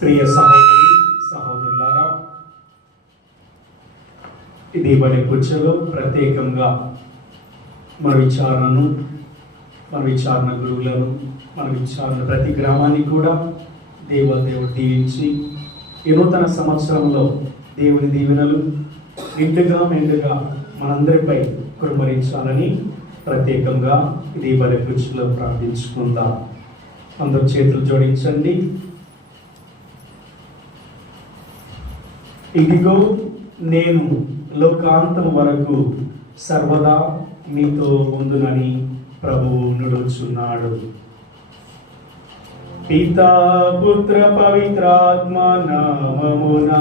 ప్రియ సహోదరి సహోదరులారా, ఇది బలి పూజలో ప్రత్యేకంగా మన విచారణ గురువులను, మన విచారణ ప్రతి గ్రామాన్ని కూడా దేవుడు దీవించి ఈ నూతన సంవత్సరంలో దేవుని దీవెనలు మెండుగా మనందరిపై కుమ్మరించాలని ప్రత్యేకంగా ఇది బలి పూజలో ప్రార్థించుకుందాం. అందరూ చేతులు జోడించండి. ఇదిగో నేను లోకాంతం వరకు సర్వదా మీతో ఉందునని ప్రభువు నుడుచున్నాడు. పితా పుత్ర పవిత్రాత్మ నామమునా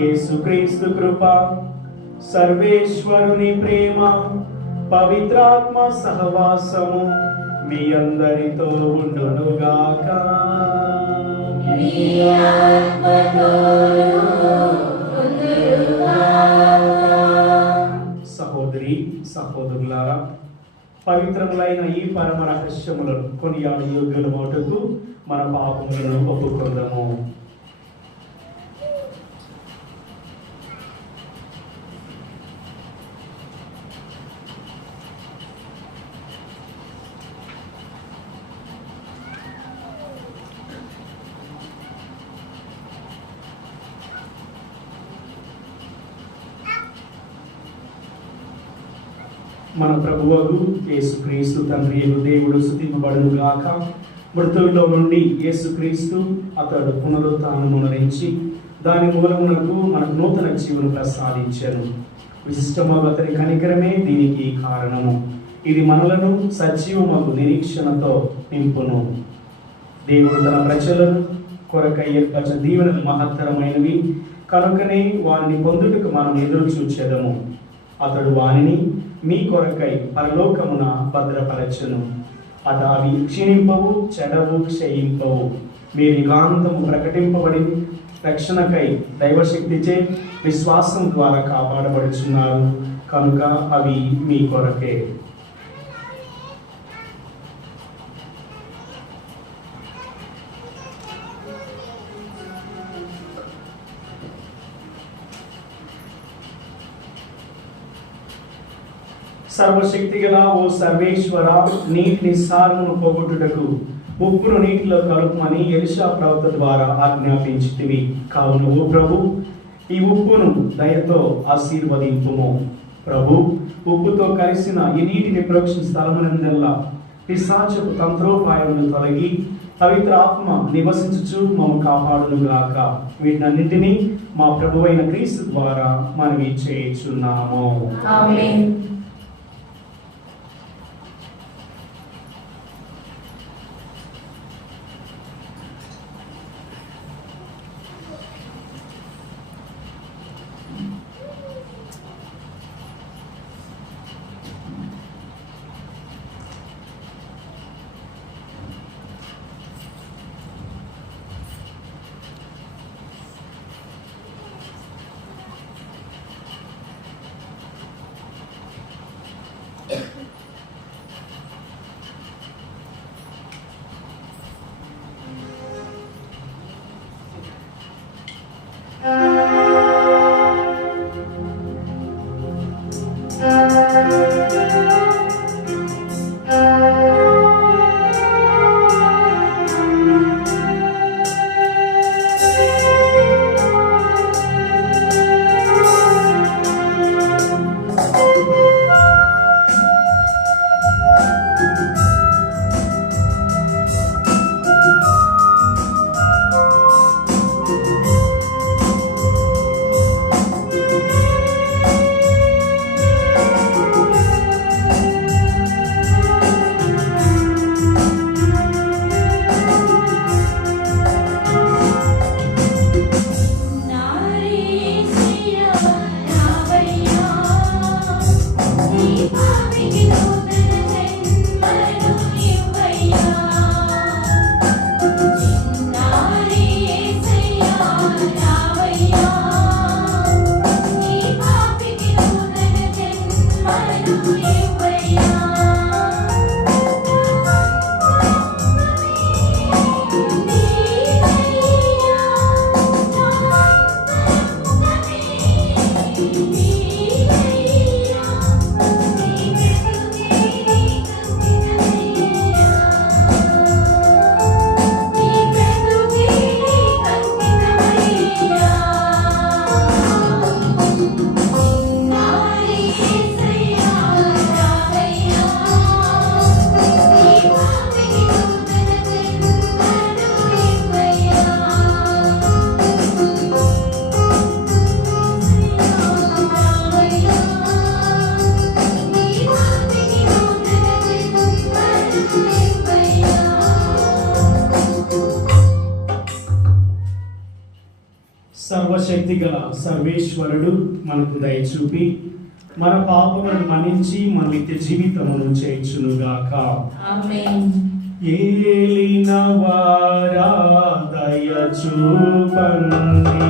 యేసుక్రీస్తు కృప, సర్వేశ్వరుని ప్రేమ, పవిత్రాత్మ సహవాసము మీ అందరితో ఉండునుగాక. సహోదరి సహోదరులారా, పవిత్రములైన ఈ పరమ రహస్యములను కొనియాడు యోగ్యులమౌటకు మన పాపములను ఒప్పుకొందాము. మన ప్రభువగు యేసుక్రీస్తు తండ్రి దేవుడు స్తుతింపబడును గాక. మృతుల్లో నుండి యేసుక్రీస్తు అతడు పునరుత్థానమునరించి దాని మూలమునకు మనకు నూతన జీవనం ప్రసాదించాను. విశిష్టమగు అతని కనికరమే దీనికి కారణము. ఇది మనలను సజీవమగు నిరీక్షణతో నింపును. దేవుడు తన ప్రజలను కొరకై ఏర్పరచిన దీవెనలు మహత్తరమైనవి కనుకనే వారిని పొందుటకు మనం ఎదురు చూచెదము. అతడు వానిని మీ కొరకై పరలోకమున భద్రపరచును. అట అవి క్షీణింపవు, చెడవు, క్షయింపవు. మీరు యుగాంతము ప్రకటింపబడి రక్షణకై దైవశక్తిచే విశ్వాసం ద్వారా కాపాడబడుచున్నారు కనుక అవి మీ కొరకే. సర్వశక్తి గల ఓ సర్వేశ్వర, నీటి నిస్సారమును పోగొట్టుటకు ఉప్పును నీటిలో కలుపుమని ఎలీషా ప్రవక్త ద్వారా ఆజ్ఞాపించితివి. కావున ఓ ప్రభు, ఈ ఉప్పును దయతో ఆశీర్వదింపుము. ప్రభు, ఉప్పుతో కలిసిన ఈ నీటిని ప్రోక్షణ స్థలమునందల్లా పిశాచపు తంత్రోపాయములు తొలగి పవిత్ర ఆత్మ నివసించుచు మమ్మ కాపాడును గాక. వీటన్నింటినీ మా ప్రభువైన క్రీస్తు ద్వారా మనవి చేయుచున్నాము. ఆమేన్. సర్వశక్తి గల సర్వేశ్వరుడు మనకు దయ చూపి మన పాపములను మన్నించి మన నిత్య జీవితమును చేర్చునుగాక. ఆమేన్. ఏలిన వారా దయ చూపండి.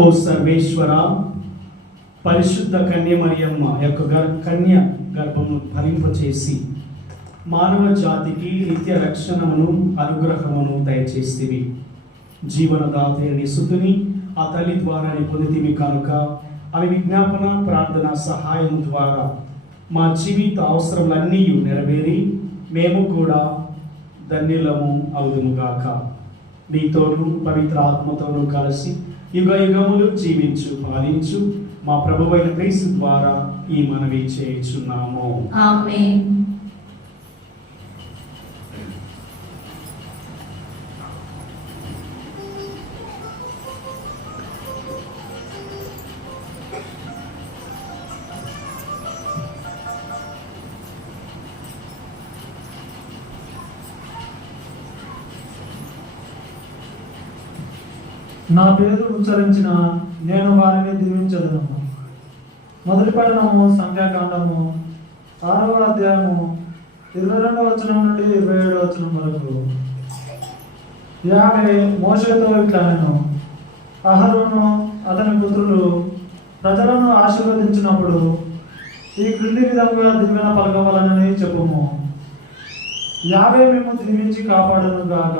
ఓ సర్వేశ్వర, పరిశుద్ధ కన్య మరియమ్మ యొక్క కన్య గర్భమును ఫలింపచేసి మానవ జాతికి నిత్య రక్షణమును అనుగ్రహమును దయచేస్తివి. జీవనదాతని సుతుని ఆ తల్లి ద్వారానే పొందితివి కనుక అవి విజ్ఞాపన ప్రార్థన సహాయం ద్వారా మా జీవిత అవసరములన్నీ నెరవేరి మేము కూడా ధన్యులము అవుదుముగాక. నీతోనూ పవిత్ర ఆత్మతోనూ కలిసి యుగ యుగములు జీవించు పాలించు మా ప్రభువైన క్రీస్తు ద్వారా ఈ మనవి చేయుచున్నాము. ఆమేన్. నా పేరు ఉచ్చరించిన నేను వారిని దీవించదను. మొదటి పఠనము సంఖ్యాకాండము 6వ అధ్యాయము 22వ వచనం నుండి 27వ వచనం వరకు. యావే మోషేతో ఇట్లా నేను అహరోను అతని పుత్రులు ప్రజలను ఆశీర్వదించినప్పుడు ఈ క్రింది విధంగా దీవెన పలకవాలని చెప్పుము. యావే మేము దీవించి కాపాడను గాక.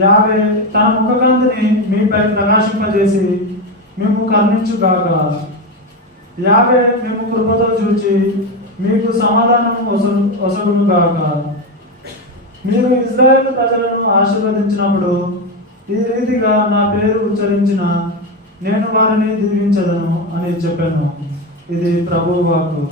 యావే తన ముఖకాంతిని మీపై ప్రకాశింపజేసి మేము కరుణించుగాక. యావే మేము కృపతో చూచి మీకు సమాధానం ఒసగును గాక. మీరు ఇజ్రాయేలు ప్రజలను ఆశీర్వదించినప్పుడు ఈ రీతిగా నా పేరు ఉచ్చరించిన నేను వారిని దీవించదను అని చెప్పాను. ఇది ప్రభువు వాక్కు.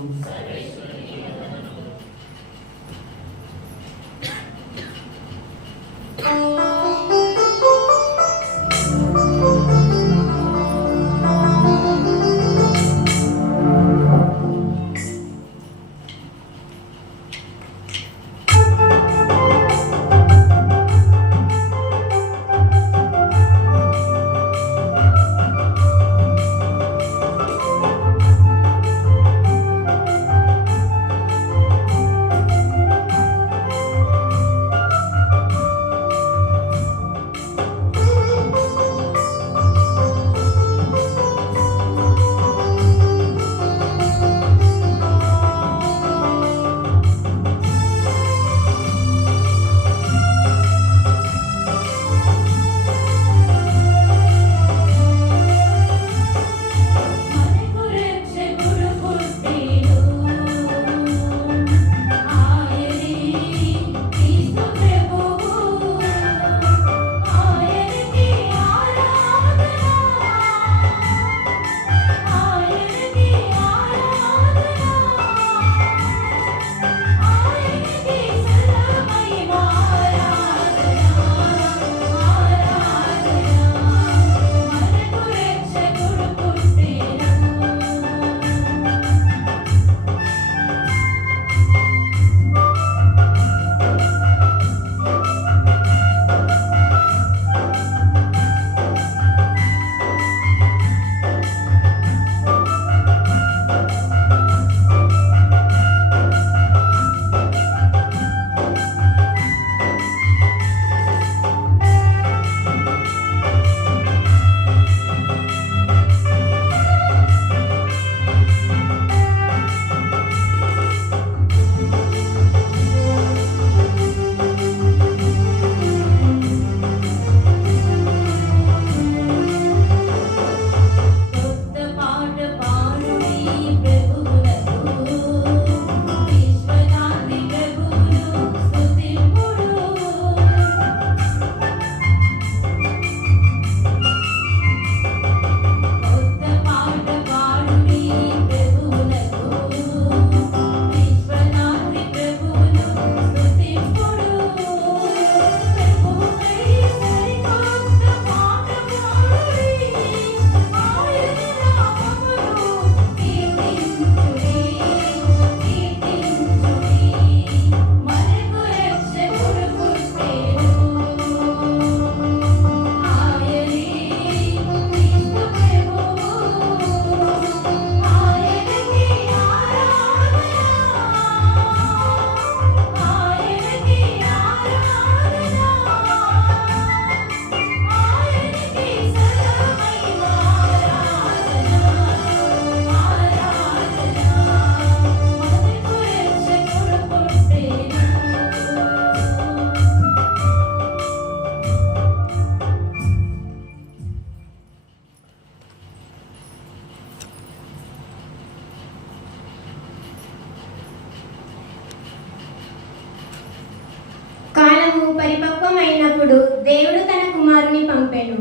అయినప్పుడు దేవుడు తన కుమారుని పంపెను.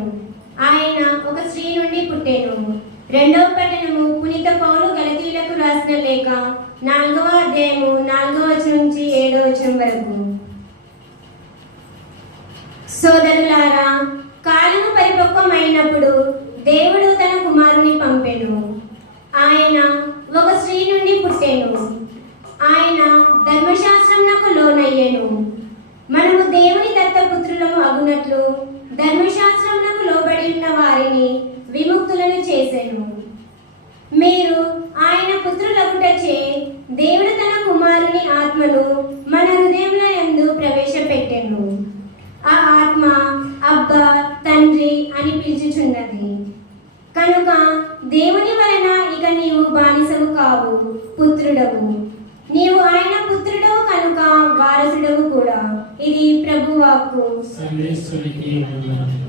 ఆయన ఒక స్త్రీ నుండి పుట్టెను. రెండవ పట్టణము పునీత పౌలు గలతీయులకు రాసిన లేఖ 4వ అధ్యాయము 4వ వచనం నుంచి 7వ వచనం వరకు. సోదరులారా, కాలము పరిపక్వమైనప్పుడు దేవుడు తన కుమారుని పంపెను. ఆయన ఒక స్త్రీ నుండి పుట్టెను. ఆయన ధర్మశాస్త్రమునకు లోనయ్యెను. మనము దేవుని దత్తపుత్రులము అగునట్లు ధర్మశాస్త్రమునకు లోబడి ఉన్న వారిని విముక్తులను చేసెను. మీరు ఆయన పుత్రులగుటచే దేవుడు తన కుమారుని ఆత్మను మన హృదయంలో యందు ప్రవేశపెట్టెను. ఆ ఆత్మ అబ్బా తండ్రి అని పిలుచుచున్నది. కనుక దేవుని వలన ఇక నీవు బానిసవు కావు, పుత్రుడవు. నీవు ఆయన పుత్రుడవు కనుక వారసుడవు కూడా. ఇది ప్రభువాక్కు. సర్వేశ్వరునికి వందనాలు.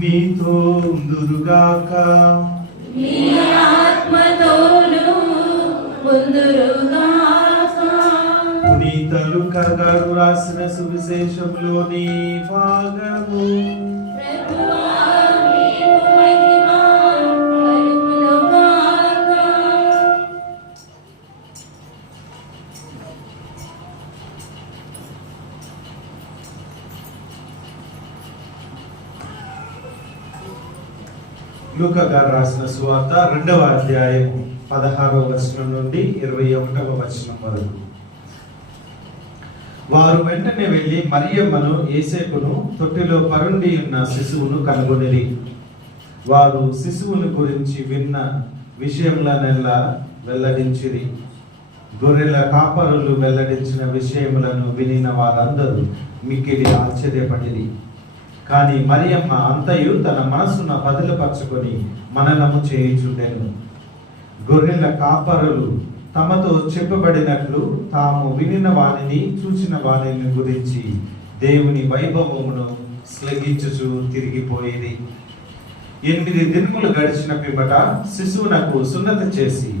మీతో ఉందురుగాక. మీ ఆత్మతోను ఉందురుగాక. పునీత లూకా గారు రాసిన సువిశేషంలోని భాగము. ప్రభువా, మీకు మహిమ కలుగునుగాక. లూకా గారు రాసిన సువార్త 2వ అధ్యాయం 16వ వచనం నుండి 21వ వచనం వరకు. వారు వెంటనే వెళ్లి మరియమ్మను యేసేపును తొట్టిలో పరుండి ఉన్న శిశువును కనుగొనిరి. వారు శిశువుని గురించి విన్న విషయములనెల్లా వెల్లడించిరి. గొర్రెల కాపరులు వెల్లడించిన విషయములను వినిన వారందరూ మిక్కిలి ఆశ్చర్యపడిరి. కానీ మరియమ్మ అంతయు తన మనస్సును బదులుపరచుకొని మననము చేయుచుండెను. గొర్రెల కాపరులు తమతో చెప్పబడినట్లు తాము వినిన వానిని చూచిన వానిని గురించి దేవుని వైభవమును శ్లాఘించుచు తిరిగిపోయేది. 8 దినములు గడిచిన పిమ్మట శిశువునకు సున్నతి చేసి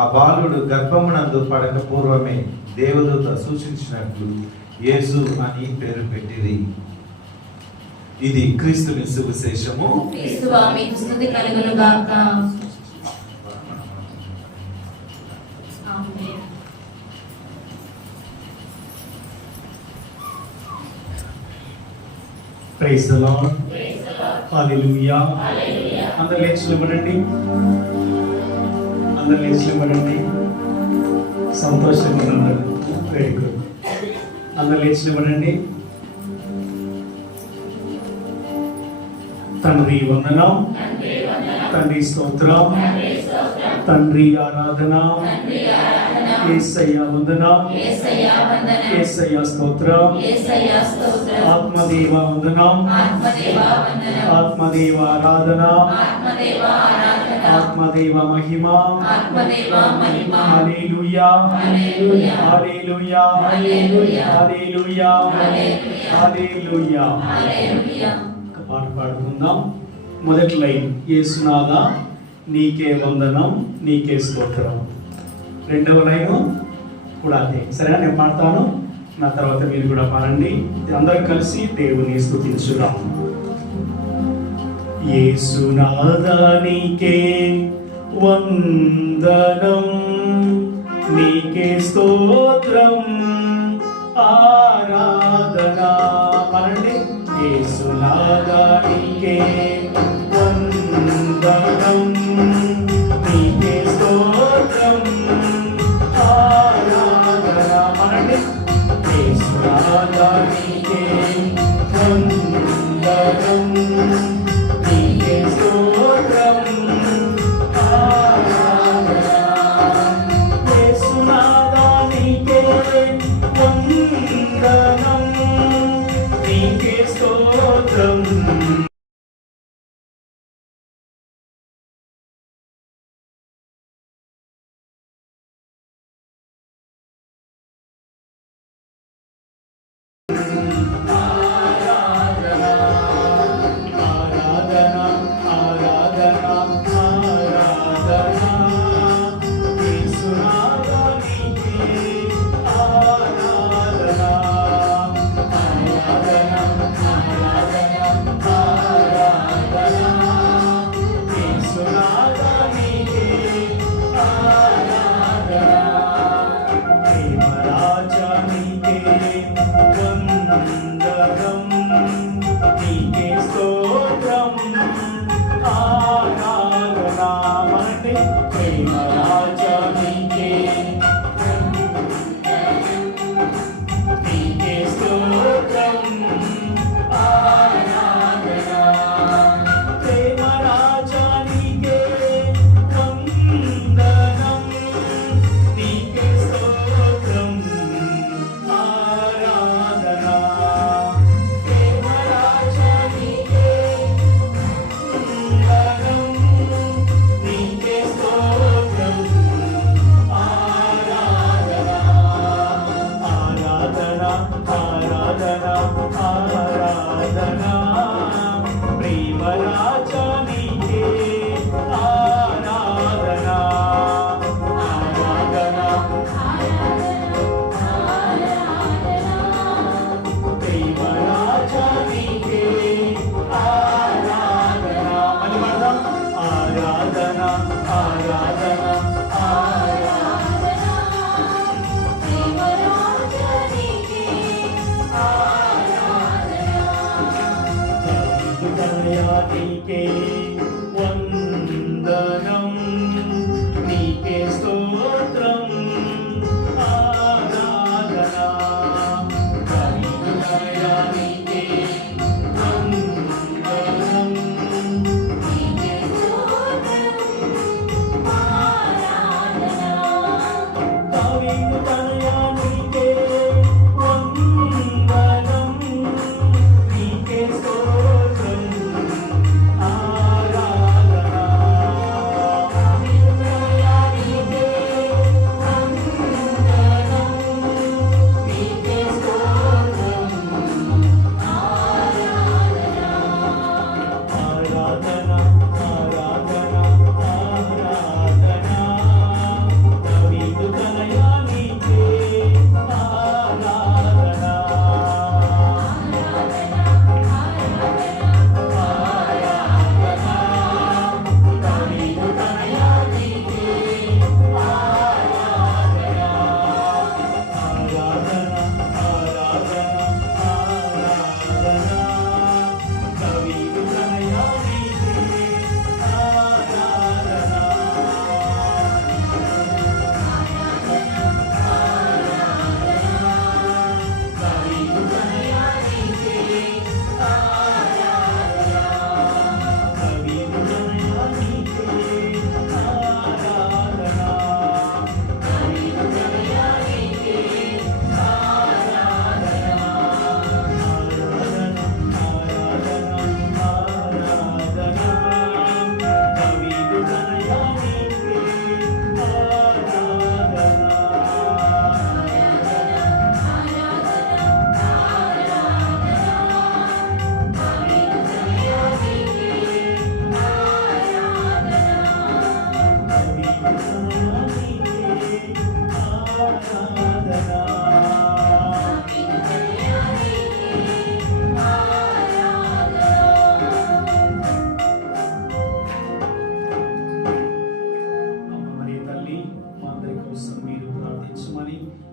ఆ బాలుడు గర్భమునందు పడక పూర్వమే దేవదూత సూచించినట్లు యేసు అని పేరు పెట్టిరి. ఇది క్రీస్తుని సువిశేషము. క్రీస్తువా, మీకు స్తుతి కలుగునుగాక. Amen. Praise the lord. Praise the lord. Hallelujah. అందరు లేచి నిలబడండి. అందరు లేచి నిలబడండి. సంతోషంగా ఉన్నారు. Very good. అందరు లేచి నిలబడండి. తండ్రి వందనం, తండ్రి స్తోత్రం, తండ్రి ఆరాధన, యేసయ్య వందనం, యేసయ్య స్తోత్రం, ఆత్మదేవ వందనం, ఆత్మదేవ ఆరాధన, ఆత్మదేవ మహిమ. హల్లెలూయా, హల్లెలూయా, హల్లెలూయా, హల్లెలూయా. ఒక పాట పాడుకుందాం. మొదటి లైన్, యేసునాథా నీకే వందనం, నీకే స్తోత్రం. రెండవ లైను కూడా అదే. సరేనా, నేను పాడతాను, నా తర్వాత మీరు కూడా పాడండి. అందరం కలిసి దేవుని స్తుతించుదాం. యేసునాథా నీకే వందనం, నీకే స్తోత్రం, ఆరాధన. పాడండి. యేసునాథా నీకే వందనం, నీకే స్తోత్రం, ఆరాధన. పాడండి. యేసునాథా నీకే వందనం, నీకే స్తోత్రం, ఆరాధన. యేసునాథా నీకే వందనం, నీకే స్తోత్రం.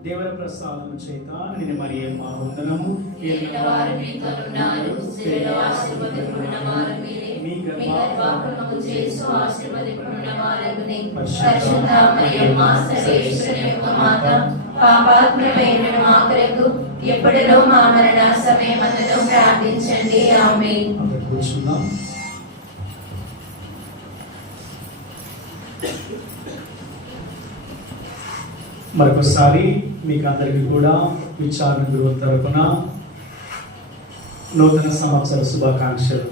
దేవర ప్రసాదము చేత నేను మరియమ్మ వందనము. ఏలిన వారు మీతోనున్నారు, స్త్రీలలో ఆశీర్వదింపబడిన వారు మీరే. మీ గర్భఫలము యేసు ఆశీర్వదింపబడిన వారగునే. పరిశుద్ధ మరియమ్మ సర్వేశ్వరుని యొక్క మాత, పాపాత్ములైన మా కొరకు ఎప్పుడునూ మా మరణ సమయమందును ప్రార్థించండి. ఆమేన్. అందరూ కూర్చుందాం. మరొకసారి మీకు అందరికీ కూడా విచారణ గురువు తరపున నూతన సంవత్సర శుభాకాంక్షలు.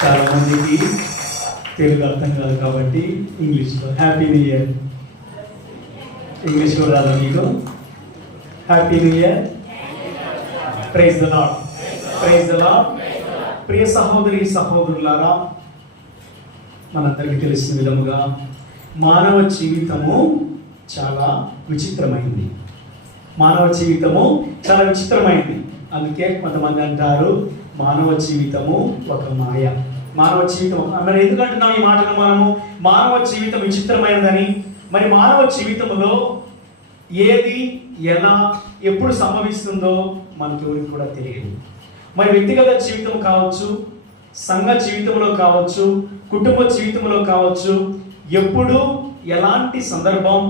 చాలా మందికి తెలుగు అర్థం కాదు కాబట్టి ఇంగ్లీష్లో హ్యాపీ న్యూ ఇయర్. ఇంగ్లీష్లో రాదా మీకు? Happy new year. Praise the lord. Praise the lord. ప్రియ సహోదరి సహోదరులారా, మనందరికీ తెలిసిన విధముగా మానవ జీవితము చాలా విచిత్రమైంది. మానవ జీవితము చాలా విచిత్రమైంది. అందుకే కొంతమంది అంటారు మానవ జీవితము ఒక మాయ. మానవ జీవితం మరి ఎందుకంటున్నాం ఈ మాటను మనము? మానవ జీవితం విచిత్రమైనదని. మరి మానవ జీవితంలో ఏది ఎలా ఎప్పుడు సంభవిస్తుందో మనకి ఎవరికి కూడా తెలియదు. మరి వ్యక్తిగత జీవితం కావచ్చు, సంఘ జీవితంలో కావచ్చు, కుటుంబ జీవితంలో కావచ్చు, ఎప్పుడు ఎలాంటి సందర్భం,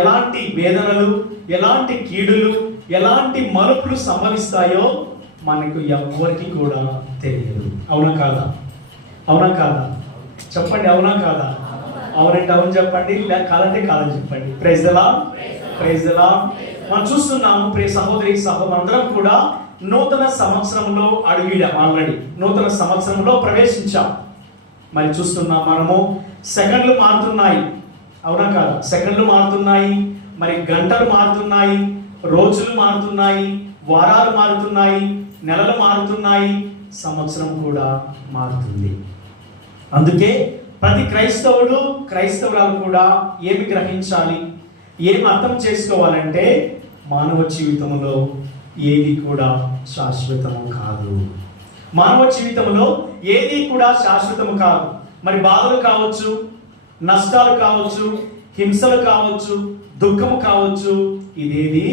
ఎలాంటి వేదనలు, ఎలాంటి కీడులు, ఎలాంటి మలుపులు సంభవిస్తాయో మనకు ఎవరికి కూడా తెలియదు. అవునా కాదా? అవునా కాదా? చెప్పండి, అవునా కాదా? అవునంటే అవును చెప్పండి, లేక కాదంటే కాదని చెప్పండి. Praise the lord. Praise the lord. మనం చూస్తున్నాము ప్రియ సహోదరి సహోదరులందరం కూడా నూతన సంవత్సరంలో అడుగుదాం. ఆల్రెడీ నూతన సంవత్సరంలో ప్రవేశించాం. మరి చూస్తున్నాం మనము సెకండ్లు మారుతున్నాయి. అవునా కాదా? సెకండ్లు మారుతున్నాయి, మరి గంటలు మారుతున్నాయి, రోజులు మారుతున్నాయి, వారాలు మారుతున్నాయి, నెలలు మారుతున్నాయి, సంవత్సరం కూడా మారుతుంది. అందుకే ప్రతి క్రైస్తవుడు క్రైస్తవురాలు కూడా ఏమి గ్రహించాలి, ఏమి అర్థం చేసుకోవాలంటే మానవ జీవితంలో ఏది కూడా శాశ్వతము కాదు. మానవ జీవితంలో ఏది కూడా శాశ్వతము కాదు. మరి బాధలు కావచ్చు, నష్టాలు కావచ్చు, హింసలు కావచ్చు, దుఃఖము కావచ్చు, ఇదేది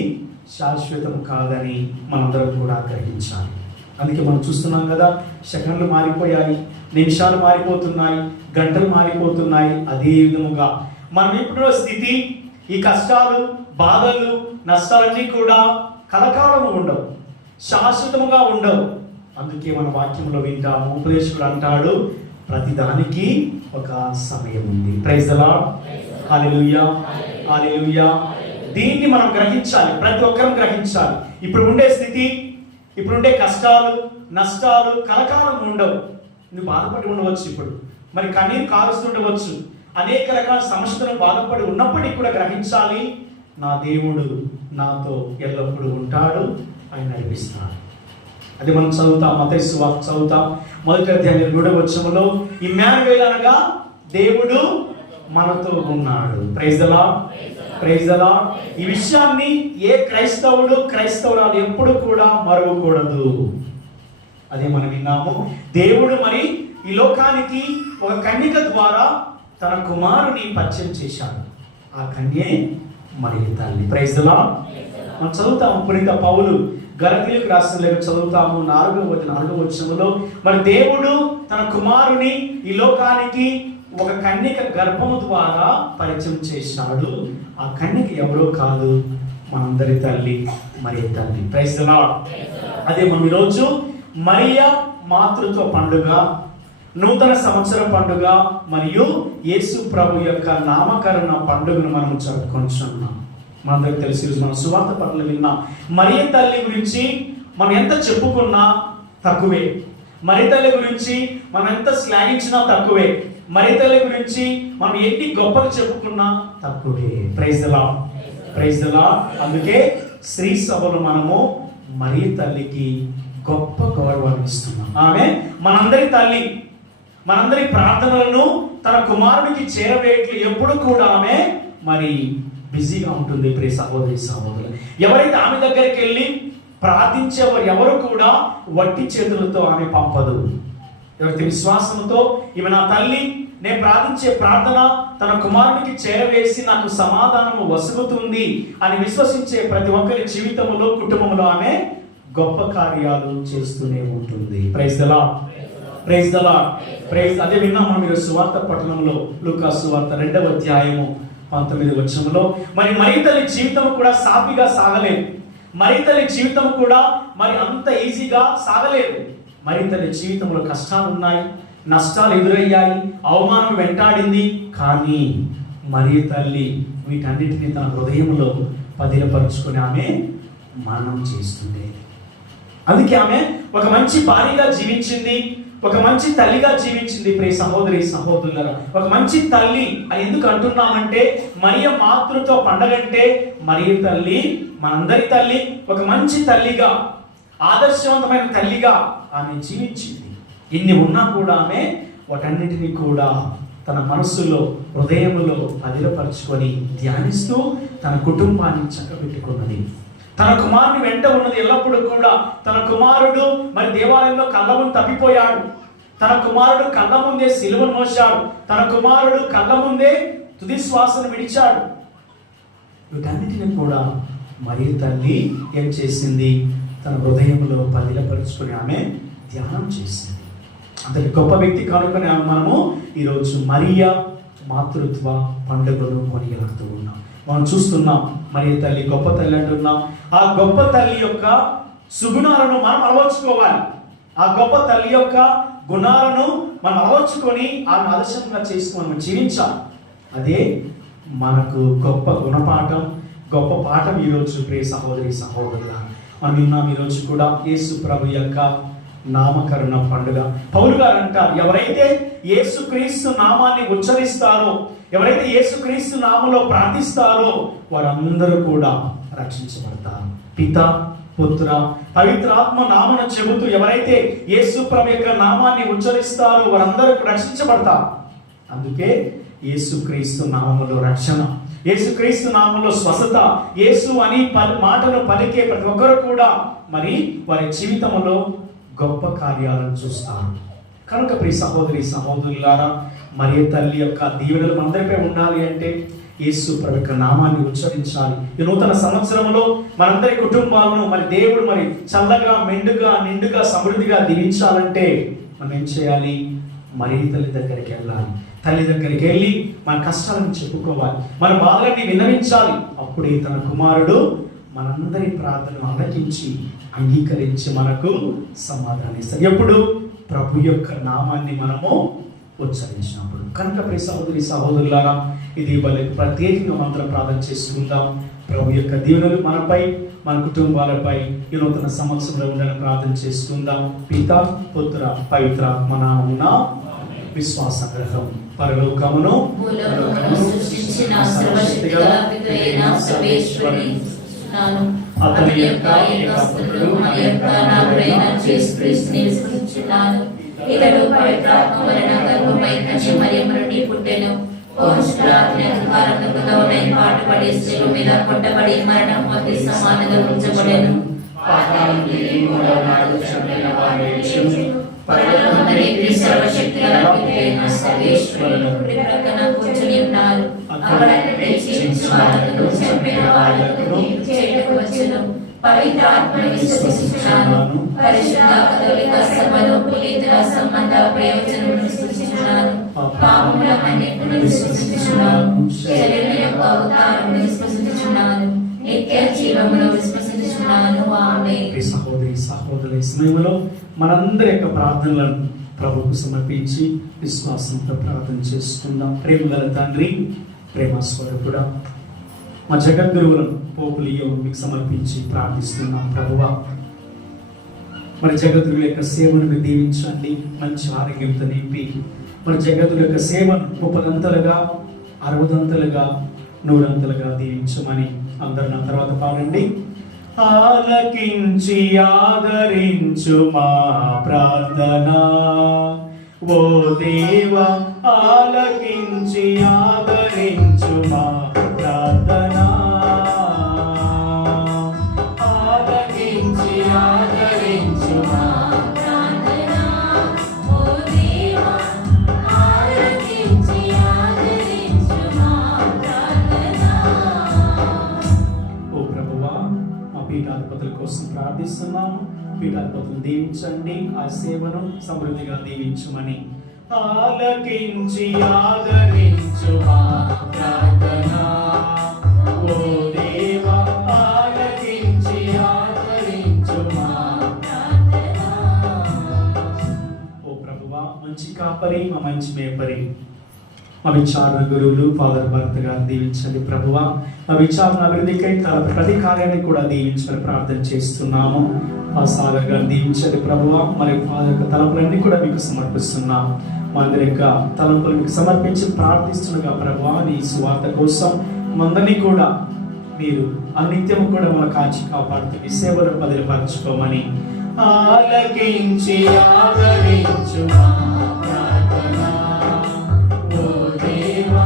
శాశ్వతము కాదని మనందరం కూడా గ్రహించాలి. అందుకే మనం చూస్తున్నాం కదా, సెకండ్లు మారిపోయాయి, నిమిషాలు మారిపోతున్నాయి, గంటలు మారిపోతున్నాయి. అదే విధముగా మనం ఇప్పుడు స్థితి, ఈ కష్టాలు, బాధలు, నష్టాలన్నీ కూడా కలకాలము ఉండవు, శాశ్వతముగా ఉండవు. అందుకే మన వాక్యంలో వింటాము, ఉపదేశకుడు అంటాడు ప్రతిదానికి ఒక సమయం ఉంది. Praise the lord. Hallelujah, hallelujah. దీన్ని మనం గ్రహించాలి, ప్రతి ఒక్కరం గ్రహించాలి. ఇప్పుడు ఉండే స్థితి, ఇప్పుడుండే కష్టాలు, నష్టాలు కలకాలం ఉండవు. నువ్వు బాధపడి ఉండవచ్చు, ఇప్పుడు మరి కన్నీరు కారుస్తుండవచ్చు, అనేక రకాల సమస్యలను బాధపడి ఉన్నప్పటికీ కూడా గ్రహించాలి, నా దేవుడు నాతో ఎల్లప్పుడూ ఉంటాడు, ఆయన నడిపిస్తాడు. అది మనం చదువుతాం, మత్తయి సువార్త చదువుతాం, 1వ అధ్యాయం 7వ వచనంలో ఇమ్మానుయేల్ అనగా దేవుడు మనతో ఉన్నాడు. Praise the lord. Praise the lord. ఈ విషయాన్ని ఏ క్రైస్తవుడు క్రైస్తవురాలు ఎప్పుడు కూడా మరవకూడదు. అదే మనం విన్నాము, దేవుడు మరి ఈ లోకానికి ఒక కన్యక ద్వారా తన కుమారుని పరిచయం చేశాడు. ఆ కన్యే మరి తల్లి. Praise the lord. మనం చదువుతాము, పునీత పౌలు గలతీయులకు రాసిన లేఖ చదువుతాము, 4వ వచనంలో మరి దేవుడు తన కుమారుని ఈ లోకానికి ఒక కన్యక గర్భము ద్వారా పరిచయం చేశాడు. ఆ కన్యక ఎవరో కాదు, మనందరి తల్లి మరి తల్లి. Praise the lord. అదే మనం ఈరోజు మరియా మాతృత్వ పండుగ, నూతన సంవత్సర పండుగ మరియు యేసు ప్రభు యొక్క నామకరణ పండుగను మనం జరుపుకుంటున్నాం. మనందరికి తెలిసి మనం సువార్త పట్ల విన్నాం. మరియ తల్లి గురించి మనం ఎంత చెప్పుకున్నా తక్కువే. మరి తల్లి గురించి మనం ఎంత శ్లాఘించినా తక్కువే. మరి తల్లి గురించి మనం ఎన్ని గొప్పలు చెప్పుకున్నా తక్కువే. Praise the lord. Praise the lord. అందుకే శ్రీ సభలు మనము మరి తల్లికి గొప్ప గౌరవాన్ని ఇస్తున్నాం. ఆమె మనందరి తల్లి. మనందరి ప్రార్థనలను తన కుమారుడికి చేరవేయట్లు ఎప్పుడు కూడా ఆమె మరి బిజీగా ఉంటుంది. ప్రియ సహోదరి సహోదరులు, ఎవరైతే ఆమె దగ్గరికి వెళ్ళి ప్రార్థించేవారు ఎవరు కూడా వట్టి చేతులతో ఆమె పంపదు. ఎవరైతే విశ్వాసంతో ఈమె నా తల్లి, నేను ప్రార్థించే ప్రార్థన తన కుమారునికి చేరవేసి నాకు సమాధానము వసుగుతుంది అని విశ్వసించే ప్రతి ఒక్కరి జీవితంలో, కుటుంబంలో ఆమె గొప్ప కార్యాలు చేస్తూనే ఉంటుంది. Praise the lord, praise the lord, praise. అదే విన్నాము మీరు సువార్త పట్టణంలో, లూకా సువార్త 2వ అధ్యాయము 19వ వచనంలో, మరి తల్లి జీవితం కూడా సాఫీగా సాగలేదు. మరి తల్లి జీవితం కూడా అంత ఈజీగా సాగలేదు. మరి తల్లి జీవితంలో కష్టాలు ఉన్నాయి, నష్టాలు ఎదురయ్యాయి, అవమానం వెంటాడింది. కానీ మరి తల్లి వీటన్నిటిని తన హృదయంలో పదిలపరుచుకొని ఆమె మరణం చేస్తుండేది. అందుకే ఆమె ఒక మంచి భార్యగా జీవించింది, ఒక మంచి తల్లిగా జీవించింది. ప్రియ సహోదరి సహోదరులారా, ఒక మంచి తల్లి అని ఎందుకు అంటున్నామంటే, మరియ మాతృత్వ పండగంటే మరియ తల్లి మనందరి తల్లి. ఒక మంచి తల్లిగా, ఆదర్శవంతమైన తల్లిగా ఆమె జీవించింది. ఇన్ని ఉన్నా కూడా ఆమె వాటన్నిటిని కూడా తన మనస్సులో, హృదయంలో పదిలపరుచుకొని ధ్యానిస్తూ తన కుటుంబాన్ని చక్కబెట్టుకున్నది. తన కుమారుని వెంట ఉన్నది ఎల్లప్పుడూ కూడా. తన కుమారుడు దేవాలయంలో కళ్ళ ముందు తప్పిపోయాడు. తన కుమారుడు కళ్ళ ముందే సిలువను మోశాడు. తన కుమారుడు కళ్ళ ముందే తుది శ్వాసను విడిచాడు. వీటన్నిటిని కూడా మరియ తల్లి ఏం చేసింది? తన హృదయంలో పదిలపరుచుకొని ఆమె ధ్యానం చేసింది. అంతటి గొప్ప వ్యక్తి కనుకొని మనము ఈరోజు మరియా మాతృత్వ పండుగను కొనియాడుతూ ఉన్నాం. మనం చూస్తున్నాం మరియ తల్లి గొప్ప తల్లి అంటున్నాం. ఆ గొప్ప తల్లి యొక్క సుగుణాలను మనం అలవర్చుకోవాలి. ఆ గొప్ప తల్లి యొక్క గుణాలను మనం అలవర్చుకొని ఆమె ఆదర్శంగా చేసుకొని మనం జీవించాలి. అదే మనకు గొప్ప గుణపాఠం, గొప్ప పాఠం. ఈరోజు ప్రియ సహోదరి సహోదరుల, మనం విన్నాం ఈరోజు కూడా యేసు ప్రభు యొక్క నామకరణ పండుగ. పౌలు గారు అంటారు, ఎవరైతే యేసుక్రీస్తు నామాన్ని ఉచ్చరిస్తారో, ఎవరైతే యేసుక్రీస్తు నామంలో ప్రార్థిస్తారో వారందరూ కూడా రక్షించబడతారు. పిత, పుత్ర, పవిత్రాత్మ నామను చెబుతూ ఎవరైతే యేసు ప్రభు యొక్క నామాన్ని ఉచ్చరిస్తారో వారందరూ రక్షించబడతారు. అందుకే యేసుక్రీస్తు నామములో రక్షణ, యేసుక్రీస్తు నామంలో స్వస్థత, యేసు అని మాటను పలికే ప్రతి ఒక్కరు కూడా వారి జీవితంలో గొప్ప కార్యాలను చూస్తారు. కనుక ప్రియ సహోదరి సహోదరులారా, మరియ తల్లి యొక్క దీవెనలు మనందరిపై ఉండాలి అంటే యేసు ప్రభు యొక్క నామాన్ని ఉచ్చరించాలి. ఈ నూతన సంవత్సరంలో మనందరి కుటుంబాలను దేవుడు చల్లగా, మెండుగా, నిండుగా, సమృద్ధిగా దీవించాలంటే మనం ఏం చేయాలి? మరియ తల్లి దగ్గరికి వెళ్ళాలి. తల్లి దగ్గరికి వెళ్ళి మన కష్టాలను చెప్పుకోవాలి, మన బాధలన్నీ విన్నవించాలి. అప్పుడే తన కుమారుడు మనందరి ప్రార్థనను ఆలకించి అంగీకరించి మనకు సమాధానం ఇస్తాడు. ఎప్పుడు? ప్రభు యొక్క నామాన్ని మనము ఉచ్చరించినప్పుడు. కనుక ప్రియ సహోదరి సహోదరులారా, ఇది వాళ్ళకి ప్రత్యేకంగా మంత్రం ప్రార్థన చేసుకుందాం. ప్రభు యొక్క దీవెనలు మనపై, మన కుటుంబాలపై ఈ నూతన సంవత్సరంలో ఉండాలని ప్రార్థన చేసుకుందాం. పిత, పుత్ర, పవిత్రాత్మ నామమున విశ్వాస గ్రహం. పరలోకమును సృష్టించిన సర్వశక్తిగల పితయైన సర్వేశ్వరుని అతని యొక్క ఏకపుత్రుడు మన యొక్క నాథుడైన యేసుక్రీస్తుని విశ్వసించుచున్నాను. ఇతడు పవిత్రాత్మ వలన గర్భమై కన్య మరియమ్మ నుండి పుట్టెను. పౌరుషురాత్రి అధికారముతో పాటుపడి శిలువ మీద కొట్టబడి మరణం పొంది సమానంగా ఉంచబడెను. పరలోకమందు సర్వశక్తిగల పితయైన సర్వేశ్వరుని కుడి ప్రక్కన కూర్చుని ఉన్నారు. అక్కడ జీవించు వాళ్లను, చంపిన వాళ్లను చేయటకు వచ్చును. పవిత్ర ఆత్మను విశ్వసిస్తున్నాను. పరిశుద్ధ కథోలిక సభను, పునీతుల సంబంధ ప్రయోజనమును విశ్వసిస్తున్నాను. పాపముల మన్నింపును విశ్వసిస్తున్నాను. శరీరం యొక్క అవతారమును విశ్వసిస్తున్నాను. నిత్య జీవమును విశ్వసిస్తున్నాను. ఆమేన్. సహోదరి సహోదరుల సమయంలో మనందరి యొక్క ప్రార్థనలను ప్రభువుకు సమర్పించి విశ్వాసంతో ప్రార్థన చేసుకుందాం. ప్రేమగల తండ్రి, ప్రేమ స్వరూపుడా, మా జగద్గురువులను పోపు లియో మీకు సమర్పించి ప్రార్థిస్తున్నాం. ప్రభువా, జగద్గురువుల యొక్క సేవను మీరు దీవించండి. మంచి ఆరోగ్యంతో నింపి జగద్గురు యొక్క సేవను 30 60 100 దీవించమని అందరు నా తర్వాత పాడండి. ఆలకించి ఆదరించు మా ప్రార్థన, ఓ దేవా ఆలకించి ఆదరించు మా ప్రార్థన, ఆలకించి ఆదరించు మా ప్రార్థన, ఓ దేవా ఆలకించి పీఠాధిపతులు దీవించండి, ఆ సేవను సమృద్ధిగా దీవించమని. ఆలకించి ఆదరించు మా ప్రార్థన, ఓ దేవా ఆలకించి ఆదరించు మా ప్రార్థన. ఓ ప్రభువా, మంచి కాపరి, మా మంచి మేపరి, మా విచారణ గురువులు ఫాదర్ భరత్ గారు దీవించండి ప్రభువా. మా విచారణ అభివృద్ధికై తల ప్రతి కార్యాన్ని కూడా దీవించని ప్రార్థన చేస్తున్నాము. ఆ సాగర్ గారు దీవించండి ప్రభువా. మరి ఫాదర్ యొక్క తలంపులన్నీ కూడా మీకు సమర్పిస్తున్నాము. మా అందరి యొక్క తలంపులు మీకు సమర్పించి ప్రార్థిస్తుండగా ప్రభువా, నీ సువార్త కోసం మందరినీ కూడా మీరు అనిత్యం కూడా మన కాచి కాపాడుతూ మీ సేవలు బదిలిపరచుకోమని. ఆలకించి ఆదరించు మా ప్రార్థన, ఓ దేవా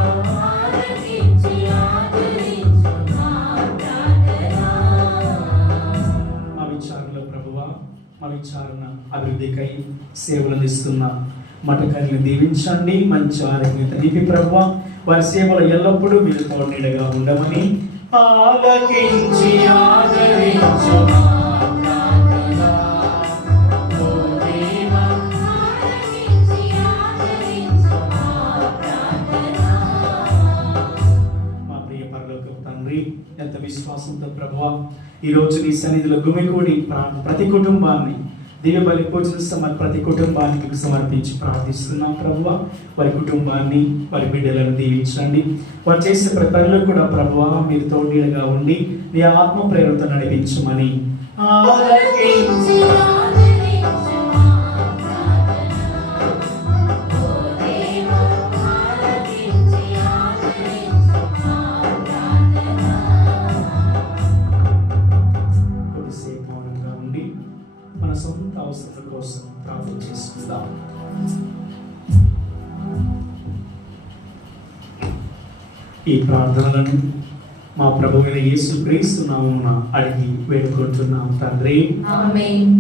ఆలకించి ఆదరించు మా ప్రార్థన. మా విచారణలో ప్రభువా, మా విచారణ అభివృద్ధికై సేవలు అందిస్తున్న మఠకారిని దీవించండి, మంచి ఆరోగ్యత నింపి ప్రభువా. వారి సేవలు ఎల్లప్పుడూ మీరు తోడునీడగా ఉండమని. ఆలకించి ఆదరించు మా ప్రార్థన, ఓ దేవా ఆలకించి ఆదరించు మా ప్రార్థన. మా ప్రియ పరలోకపు తండ్రి, ఎంత విశ్వాసంతో ప్రభువా ఈ రోజు నీ సన్నిధిలో గుమిగూడి ప్రతి కుటుంబాన్ని దివ్య బలి పూజిస్తున్న ప్రతి కుటుంబానికి సమర్పించి ప్రార్థిస్తున్నాం ప్రభువా. వారి కుటుంబాన్ని, వారి బిడ్డలను దీవించండి. వారు చేసే ప్రతి పనిలో కూడా ప్రభువా మీరు తోడుగా ఉండి నీ ఆత్మ ప్రేరణతో నడిపించమని. ఆలకించి ఆదరించు మా ప్రార్థన, ఓ దేవా ఆలకించి ఆదరించు మా ప్రార్థన. కొద్దిసేపు మౌనంగా ఉండి మన సొంత అవసరాల కోసం ప్రార్థన చేసుకుందాం. ఈ ప్రార్థనలను మా ప్రభువైన యేసుక్రీస్తు నామమున అడిగి వేడుకుంటున్నాం తండ్రి, ఆమేన్.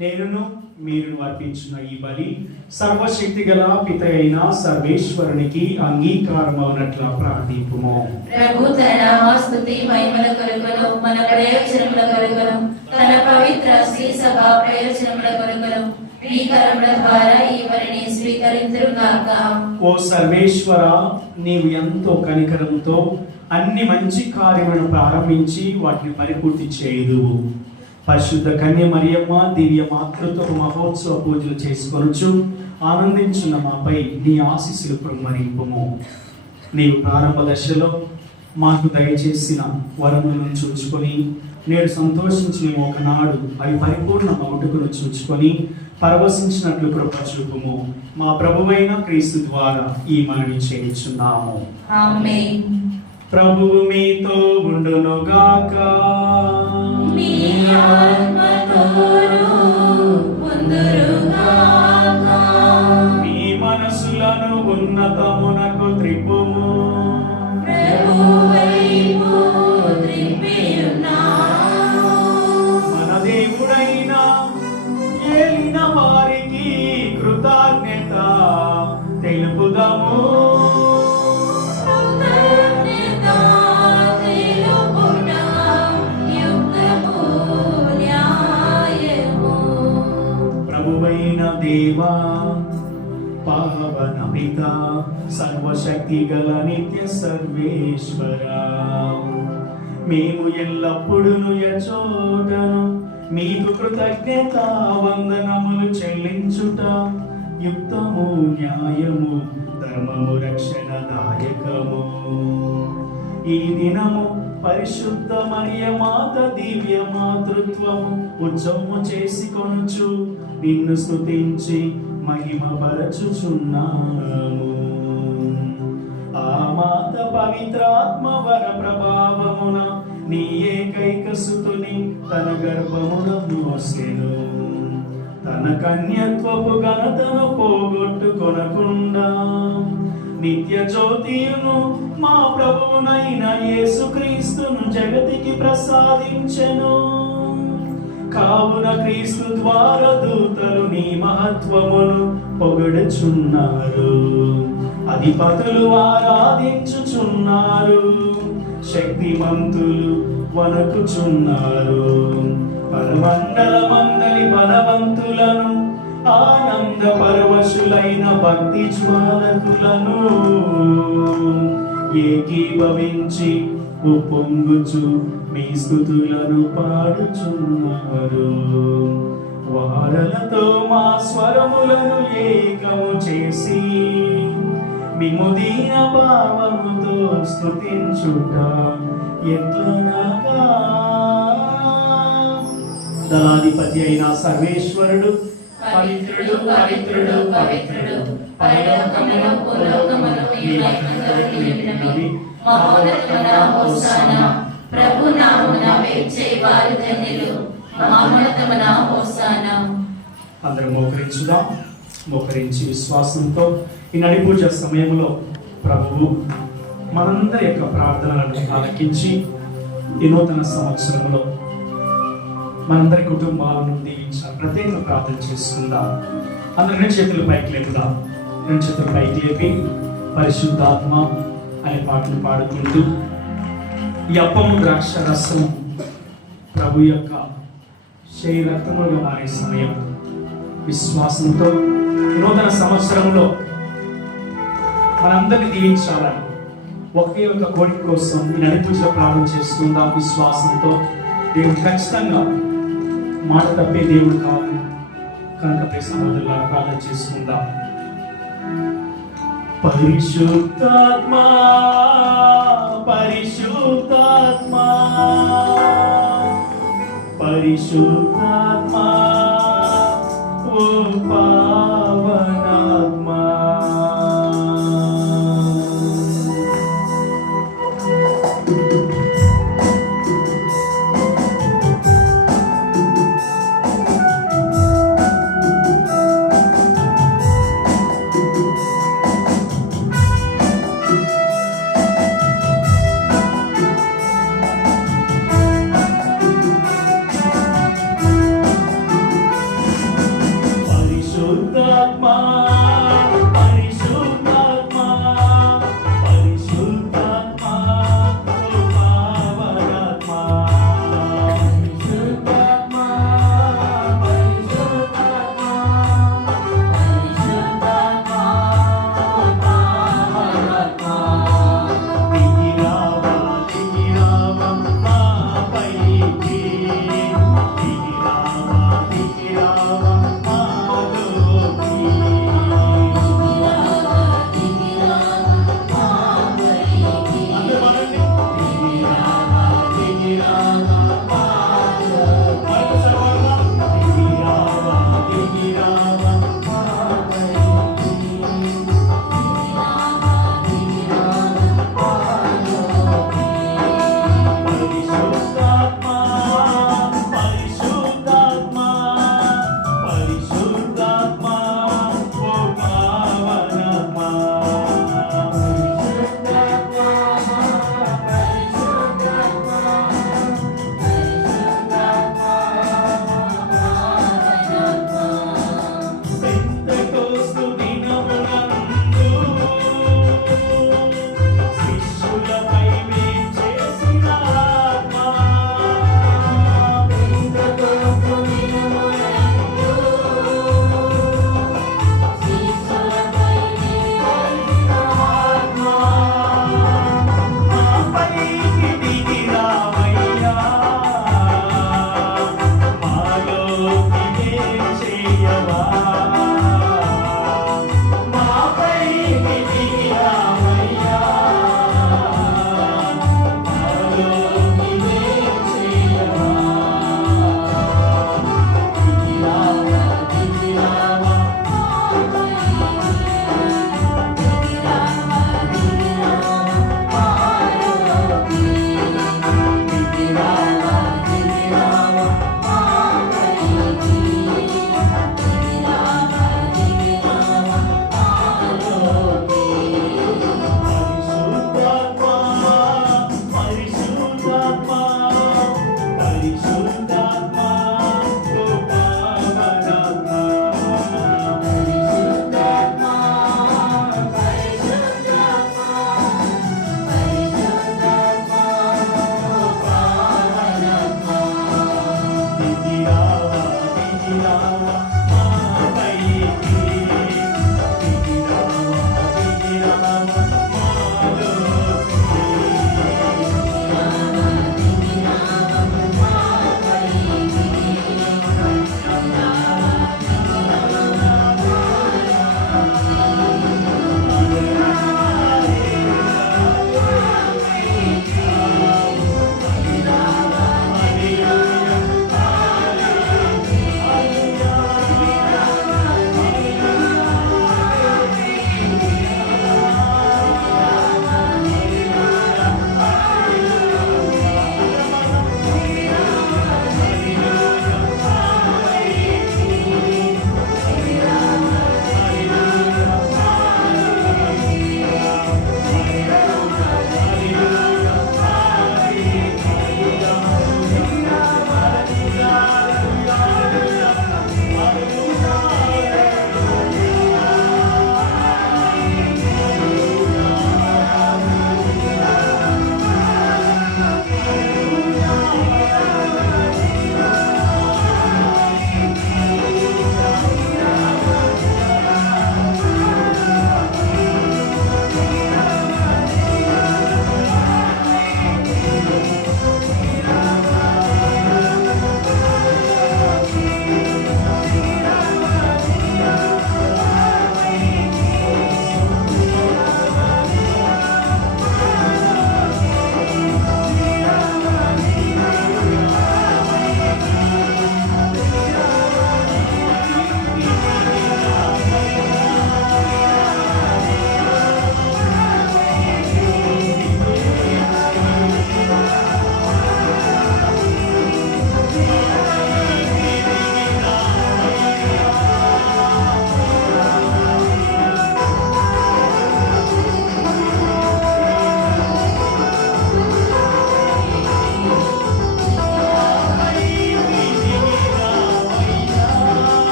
నేనును మీరును అర్పించిన ఈ బలి సర్వశక్తి గల పిత అయిన సర్వేశ్వరునికి అంగీకారం అవునట్లా ప్రార్థింపుము. ప్రభు తన స్తుతి మహిమల కొరకును మన ప్రయోజనముల కొరకును తన పవిత్ర శ్రీ సభ ప్రయోజనముల కొరకును మీ కరముల ద్వారా ఈ బలిని స్వీకరించుగాక. ఓ సర్వేశ్వర, నీవు ఎంతో కనికరంతో అన్ని మంచి కార్యములను ప్రారంభించి వాటిని పరిపూర్తి చేయుదువు. పరిశుద్ధ కన్య మరియమ్మ దివ్య మాతృత్వ మహోత్సవ పూజలు చేసుకొనుచు ఆనందించున్న మాపై నీ ఆశీస్సులు కుమ్మరింపుము. నీవు ప్రారంభ దశలో మాకు దయచేసిన వరములను చూచుకొని నేడు సంతోషించి మేము ఒకనాడు అవి పరిపూర్ణ మౌటుకును చూచుకొని పరవశించినట్లు కృప చూపుము. మా ప్రభువైన క్రీస్తు ద్వారా ఈ మనవి చేయుచున్నాము. ఆమేన్. ప్రభువు మీతో ఉండునుగాక. మీ ఆత్మతోనూ ఉందురుగాక. మీ మనసులను ఉన్నతమునకు త్రిప్పుము. ప్రభువైపు త్రిప్పియున్నాము. మన దేవుడైన ఏలిన వారికి కృతజ్ఞత తెలుపుదాము. కృతజ్ఞత తెలుపుట యుక్తము న్యాయము. ప్రభువైన దేవా, పావన పిత, సర్వశక్తి గల నిత్య సర్వేశ్వర, మేము ఎల్లప్పుడూ ఎచోటను మీకు కృతజ్ఞత వందనములు చెల్లించుట యుక్తము న్యాయము ధర్మము రక్షణదాయకము. ఈ దినము పరిశుద్ధ మరియ మాత దివ్య మాతృత్వము ఉత్సవము చేసుకొనుచు నిన్ను స్తుతించి మహిమ పరచుచున్నాము. ఆ మాత పవిత్రాత్మ వర ప్రభావమున నీ ఏకైక సుతుని తన గర్భమున మోసెను. తన కన్యత్వపు ఘనతను పోగొట్టుకొనకుండా నిత్య జ్యోతియును మా ప్రభువునైన యేసుక్రీస్తును జగతికి ప్రసాదించెను. కావున క్రీస్తు ద్వారా దూతలు నీ మహత్వమును పొగడుచున్నారు. అధిపతులు ఆరాధించుచున్నారు. శక్తిమంతులు వణకుచున్నారు. పరమండల మందలి బలవంతులను ఆనంద పరవశులైన భక్తి జ్వాలకులను ఏకీభవించి ఉప్పొంగుచు మీ స్తుతులను పాడుచున్నారు. వారలతో మా స్వరములను ఏకము చేసి మిమ్ము దీన భావముతో స్తుతించుట ఎట్లనగా దళాధిపతి అయిన సర్వేశ్వరుడు పవిత్రుడు పవిత్రుడు పవిత్రుడు పరలోకమును భూలోకమును ఈ మహిమతో నిండినవి. మహోన్నతమున హోసానా. ప్రభు నామమున వేచే వారు ధన్యులు. మహోన్నతమున హోసానా. అందరూ మోకరించుదాం. మోకరించి విశ్వాసంతో ఈ నడిపూజ సమయంలో ప్రభువు మనందరి యొక్క ప్రార్థనలను ఆలకించి ఈ నూతన సంవత్సరంలో మనందరి కుటుంబాలను దీవించాలి. ప్రత్యేక ప్రార్థన చేసుకుందాం. అందరూ రెండు చేతులు పైకి లేపుదాం. రెండు చేతులు పైకి లేపి పరిశుద్ధాత్మ అనే పాటలు పాడుకుంటూ ఈ అప్పము ద్రాక్ష రసం ప్రభు యొక్క శరీర రక్తములుగా మారే సమయం విశ్వాసంతో నూతన సంవత్సరంలో మనందరినీ దీవించాలని ఒకే ఒక కోరిక కోసం ఈ నడిపూజలో ప్రార్థన చేసుకుందాం. విశ్వాసంతో దేవుడు ఖచ్చితంగా మాట తప్పే దేవుడు కాదు కనుక ప్రేసమోదరులా ప్రార్థన చేసుకుందాం. పరిశుద్ధాత్మా పరిశుద్ధాత్మా పరిశుద్ధాత్మా ఓ పావనాత్మా పరిశుద్ధాత్మా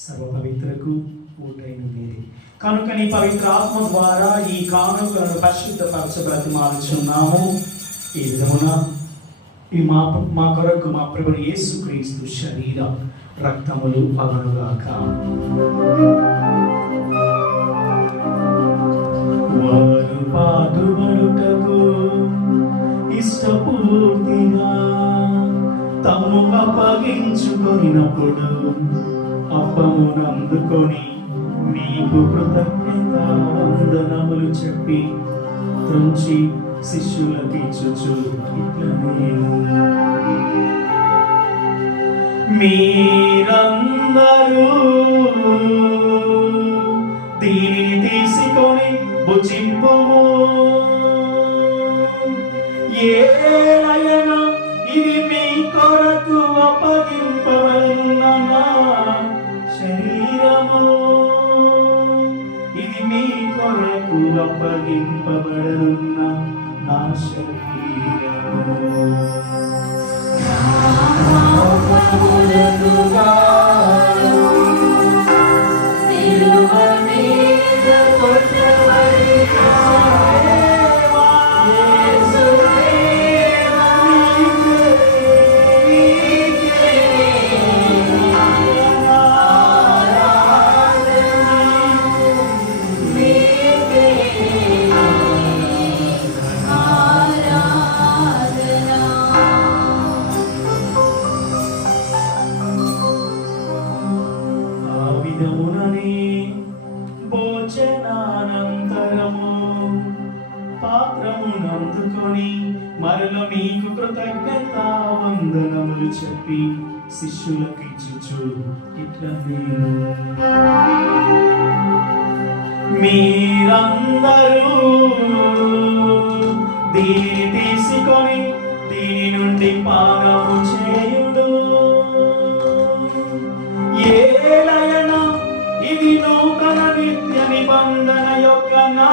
సర్వ పవిత్రకు ఊటైన మీరే కనుక నీ పవిత్ర ఆత్మ ద్వారా ఈ కానుకలను పరిశుద్ధపరచ బ్రతిమాలుచున్నాము. ఈ విధమున ఈ మా కొరకు మా ప్రభువు యేసుక్రీస్తు శరీర రక్తములు అగునుగాక. వారు పాటుబడుటకు ఇష్టపూర్తిగా తమ్ము అప్పగించుకొనినప్పుడు అప్పమునందుకొని నీకు కృతజ్ఞత వందనములు చెప్పి త్రుంచి శిష్యులకి ఇచ్చుచు ఇట్లనేను, మీరందరూ దీనిని తీసుకొని భుజింపుము. ఏలయన ఇది మీ కొరకు అప్పగింపబడిన నా శరీరము, ఇది మీ కొరకు అప్పగింపబడున్న నా శరీరము. భోజనానంతరము పాత్రమునందుకొని మరల మీకు కృతజ్ఞత వందనములు చెప్పి శిష్యులకు ఇచ్చుచు ఇట్లనేను, మీరందరూ దీనిని తీసుకొని దీని నుండి పానము చేయుడు. ఏలయన ఇది నూతన నిత్య నిబంధన యొక్క నా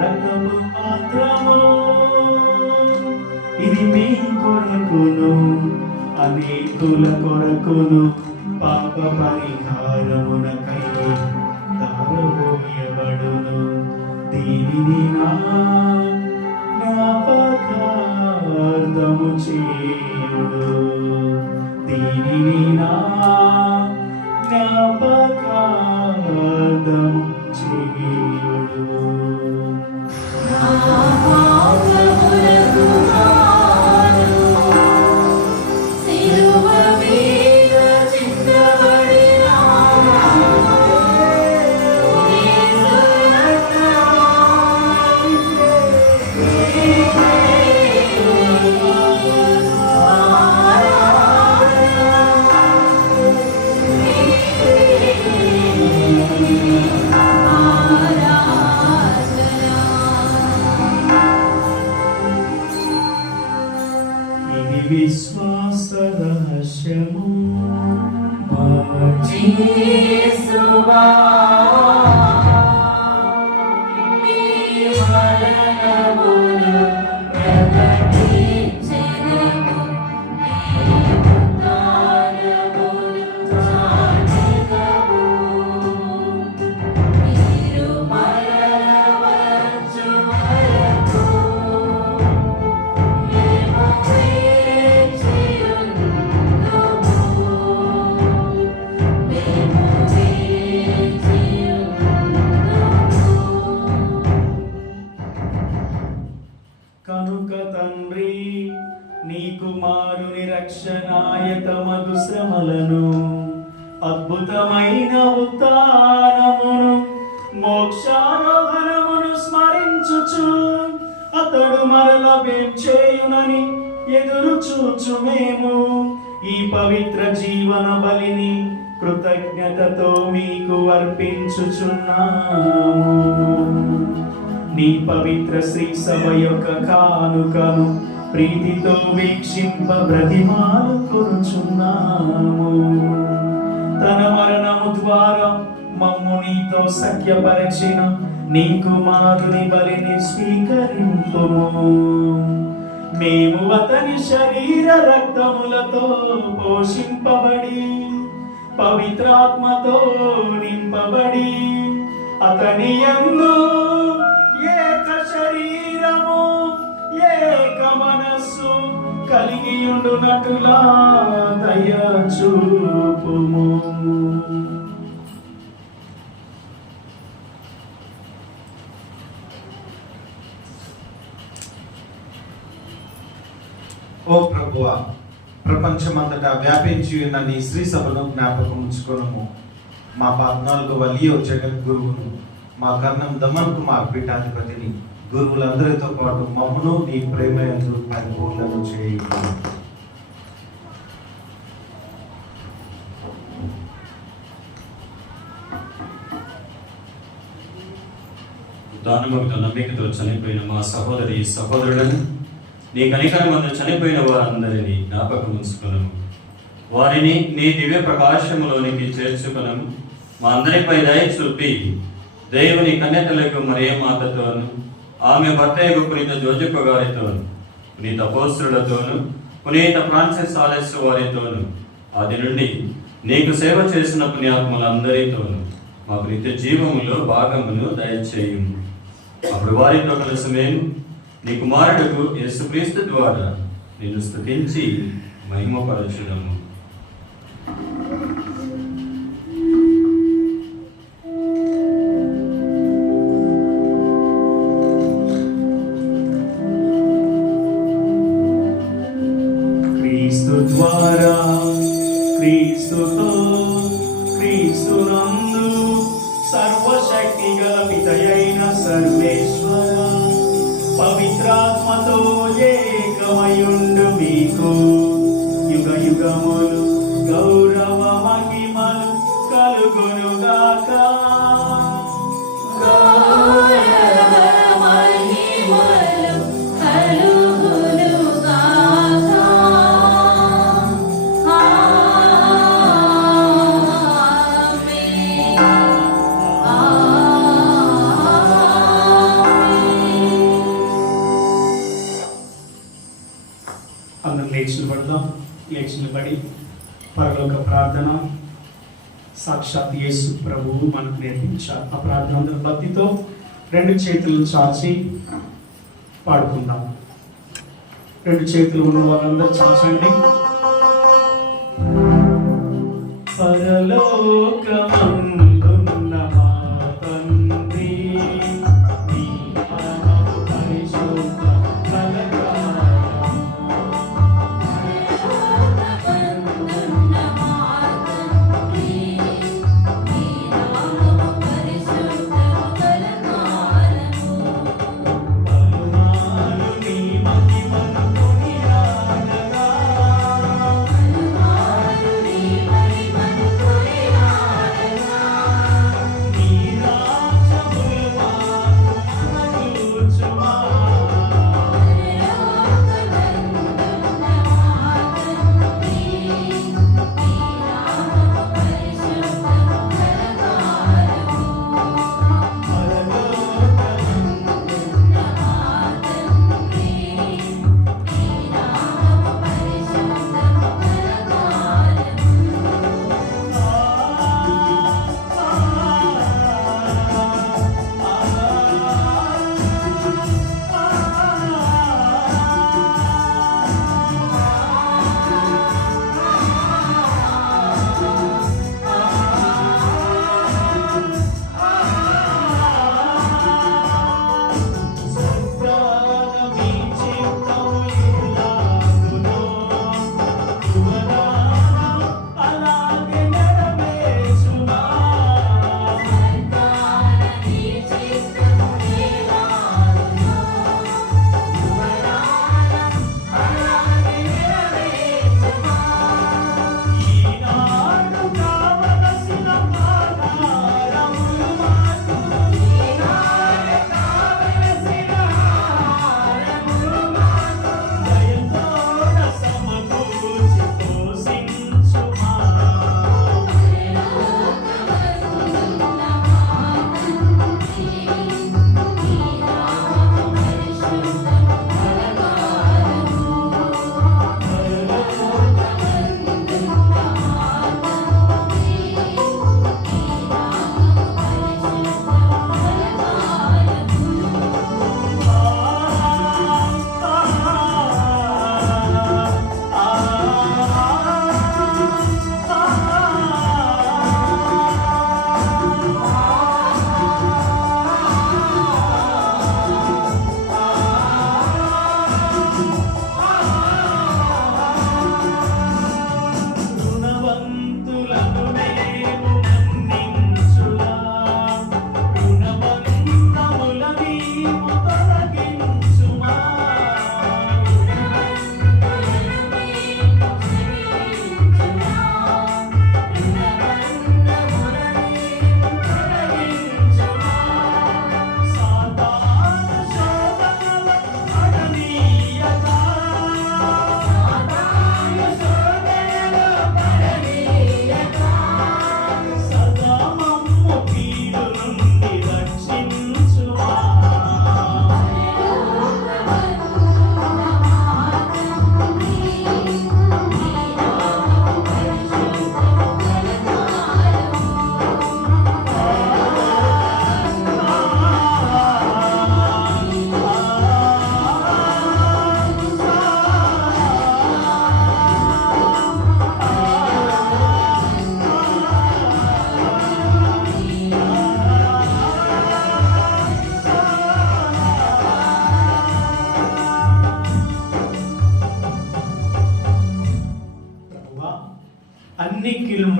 రక్తపు పాత్రము, ఇది మీ కొరకును అనేకుల కొరకును పాప పరిహారమునకై తారబోయబడును. దీనిని నా జ్ఞాపకార్థము చేయుడు, దీనిని నా జ్ఞాపకార్థము చేయుడు. విశ్వాస రహస్యము యేసువా, మీ మరణమును ప్రకటించెదము, మీ ఉత్థానమును చాటెదము. మీరు మరల వచ్చు వరకు కనుక తండ్రి నీ కుమారుని రక్షణాయతమగు శ్రమలను అద్భుతమైన ఉత్థానమును మోక్షారోహణమును స్మరించుచు అతడు మరల చేయునని ఎదురు చూచు మేము ఈ పవిత్ర జీవన బలిని కృతజ్ఞతతో మీకు అర్పించుచున్నాము. నీ పవిత్ర శ్రీ సభ యొక్క కానుకను ప్రీతితో వీక్షింప బ్రతిమాలుకొనుచున్నాము. తన మరణము ద్వారా మమ్ము నీతో సఖ్యపరచిన నీ కుమారుని బలిని స్వీకరింపుము. మేము అతని శరీర రక్తములతో పోషింపబడి పవిత్రాత్మతో నింపబడి అతని యందు ఏక శరీరము ఏక మనస్సు కలిగి ఉండునట్టులా దయ చూపుము. ఓ ప్రభువా, ప్రపంచమంతటా వ్యాపించి ఉన్న నీ శ్రీ సభను జ్ఞాపకం ఉంచుకొనుము. మా 14వ లియో జగద్గురువును, మా కర్ణం దమన్ కుమార్ పీఠాధిపతిని, గురువులందరితో పాటు మమ్మను నీ ప్రేమ యందు పరిపూర్ణను చేయుము. దానముతో నమ్మికతో చనిపోయిన మా సహోదరి సహోదరులను నీ కనికరమందు చనిపోయిన వారందరినీ జ్ఞాపకం ఉంచుకునము. వారిని నీ దివ్య ప్రకాశములోనికి చేర్చుకునము. మా అందరిపై దయ చూపి దేవుని కన్యతలకు మరియ మాతతోను, ఆమె భర్త పునీత జోజప్ప గారితోను, పునీత అపోస్తలులతోను, పునీత ఫ్రాన్సిస్ సాలెస్ వారితోను, ఆది నుండి నీకు సేవ చేసిన పుణ్యాత్ములందరితోను మాకు నిత్య జీవములో భాగమును దయచేయుము. అప్పుడు వారితో కలిసి మేము నీ కుమారుడుకు యేసుక్రీస్తు ద్వారా నిన్ను స్తుతించి మహిమపరచుదము. క్రీస్తు ద్వారా, క్రీస్తుతో, క్రీస్తునందు సర్వశక్తి గల పితయైన సర్వేశ్వర పవిత్రాత్మతో ఏకమయుండు మీకు యుగ యుగములు గౌరవ మహిమలు కలుగునుగాక. అందరం లేచి పడదాం. లేచి పడి పరలోక ప్రార్థన సాక్షాత్ యేసు ప్రభువు మనకు నేర్పించారు. ఆ ప్రార్థన అందరూ భక్తితో 2 చేతులు చాచి పాడుకుందాం. 2 చేతులు ఉన్న వాళ్ళందరూ చాచండి. పరలోకమందున్న మా తండ్రి, నీ నామము పరిశుద్ధ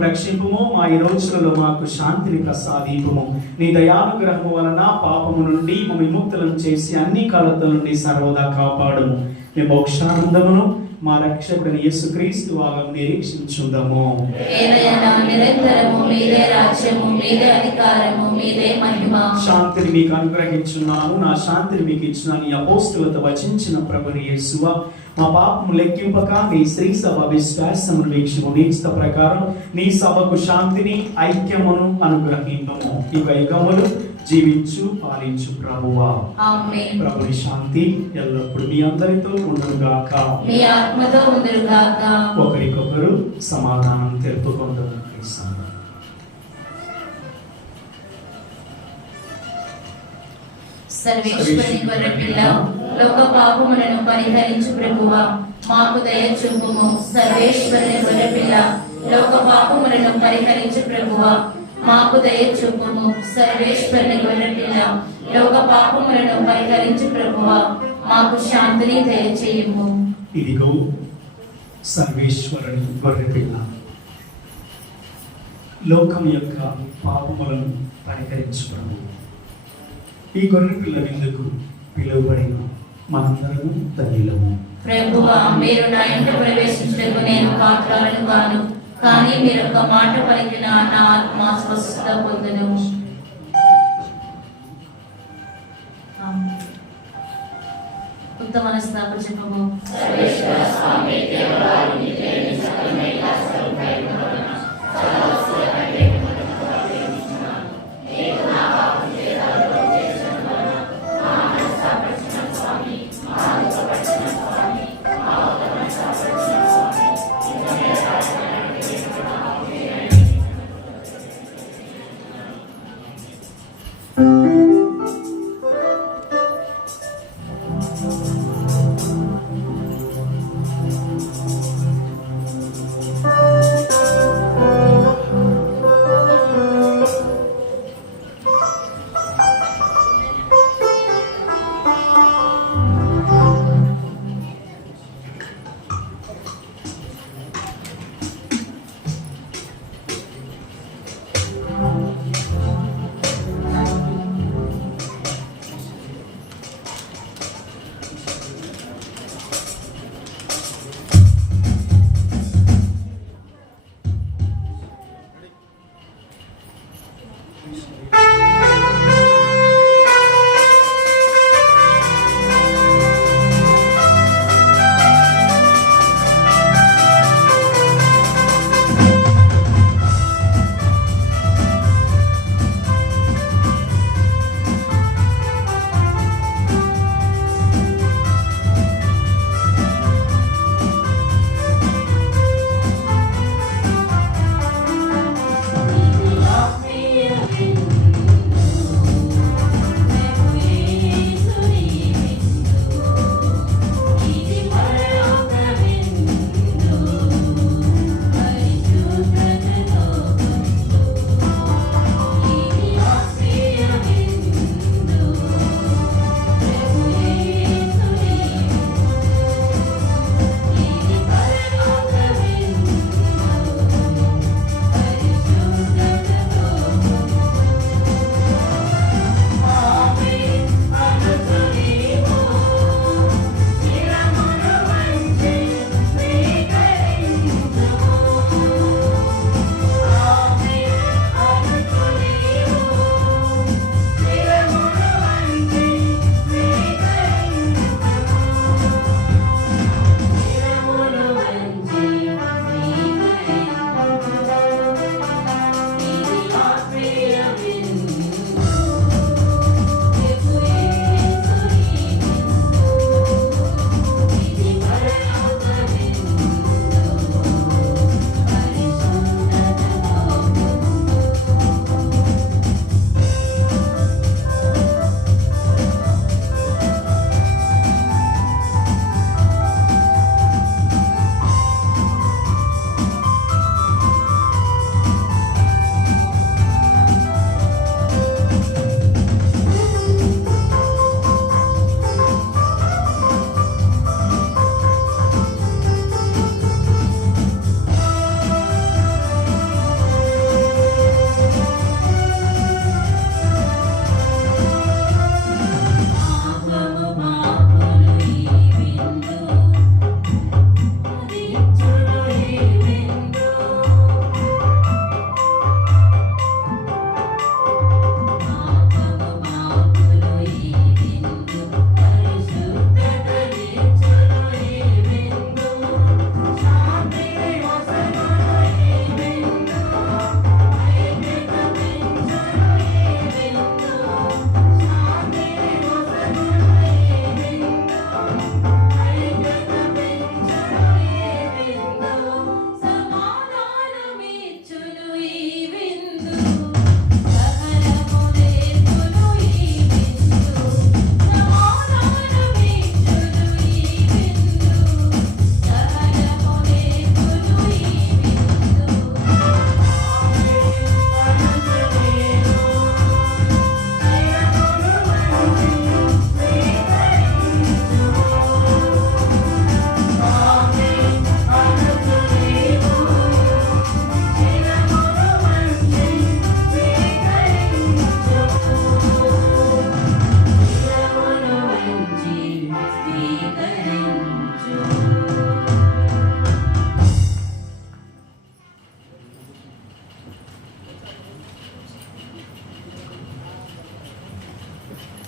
రక్షింపుము, మా ఈ రోజులలో మాకు శాంతిని ప్రసాదింపుము. నీ దయానుగ్రహము వలన పాపము నుండి మమ్మ విముక్తులను చేసి అన్ని కలతల నుండి సర్వదా కాపాడుము. మీ మోక్షానందమును మా రక్షకుని యేసుక్రీస్తు వాగం నిరీక్షించుందము. నిరంతరము మీదే రాజ్యము, మీదే అధికారము, మీదే మహిమ. శాంతిని మీకు అనుగ్రహించున్నాను, నా శాంతిని మీకు ఇచ్చున్నాను. ఈ అపోస్తులతో వచించిన ప్రభుని యేసువా, మా పాపము లెక్కింపక నీ శ్రీ సభ విశ్వాసమును వీక్షము. నీ ఇష్ట ప్రకారం నీ సభకు శాంతిని ఐక్యమును అనుగ్రహింపము. ఈ యుగములు జీవించు పాలించు ప్రభువా. ఆమేన్. ప్రభుని శాంతి ఎల్లప్పుడు మీ అందరితో ఉండుగాక. మీ ఆత్మతో ఉండుగాక. ఒకరికొకరు సమాధానం తెలుపుకుందాం. సర్వేశ్వరి గొర్రెపిల్ల, లోక పాపములను పరిహరించు ప్రభువా, మాకు దయ చూపుము. సర్వేశ్వరి గొర్రెపిల్ల, లోక పాపములను పరిహరించు ప్రభువా, మాకు దయ చూపుము. సర్వేశ్వరి గొర్రెపిల్ల, లోక పాపములను పరిహరించు ప్రభువా, మాకు శాంతిని దయచేయుము. ఇదిగో సర్వేశ్వరుని గొర్రెపిల్ల, లోకం యొక్క పాపములను పరిహరించు ప్రభువు. ఈ గొర్రెపిల్ల విందుకు పిలువబడిన మనందరము ధన్యులము. ప్రభువా, మీరు నా ఇంట ప్రవేశించడానికి నేను పాత్రలను కాను, కానీ మీరు ఒక మాట పలికిన నా ఆత్మ స్వస్థత పొందును. ఉత్తమ మనస్తాప చెప్పము.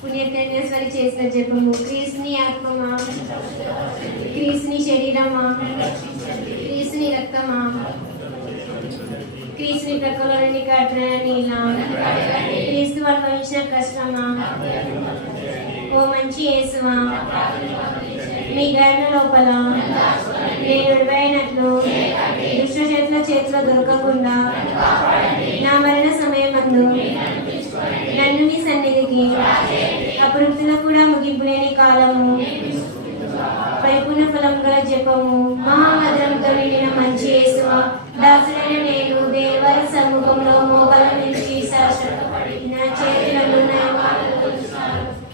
పుణ్యతేజస్వరి చేసిన జపము. క్రీస్తుని ఆత్మమా, క్రీస్తుని శరీరమా, క్రీస్తుని రక్తమా, క్రీస్తుని ప్రక్కలోని కట్టిన నీలా, క్రీస్తు అనుభవించిన కష్టమా, ఓ మంచి యేసువా, మీ గర్భ లోపల నేను విడిపోయినట్లు దుష్ట చేతిలో దొరకకుండా నా మరణ సమయమందు నన్ను నీ సన్నిధికి అపృక్తుల కూడా ముగింపు లేని కాలము పరిపూర్ణ ఫలం గల జపము. మహామధురంతో నిండిన మంచి యేసువా, దాసుడైన నేను దేవారి సమ్ముఖంలో మోకాళ్ళ నుంచి శాశ్వతపడి నా చేతులను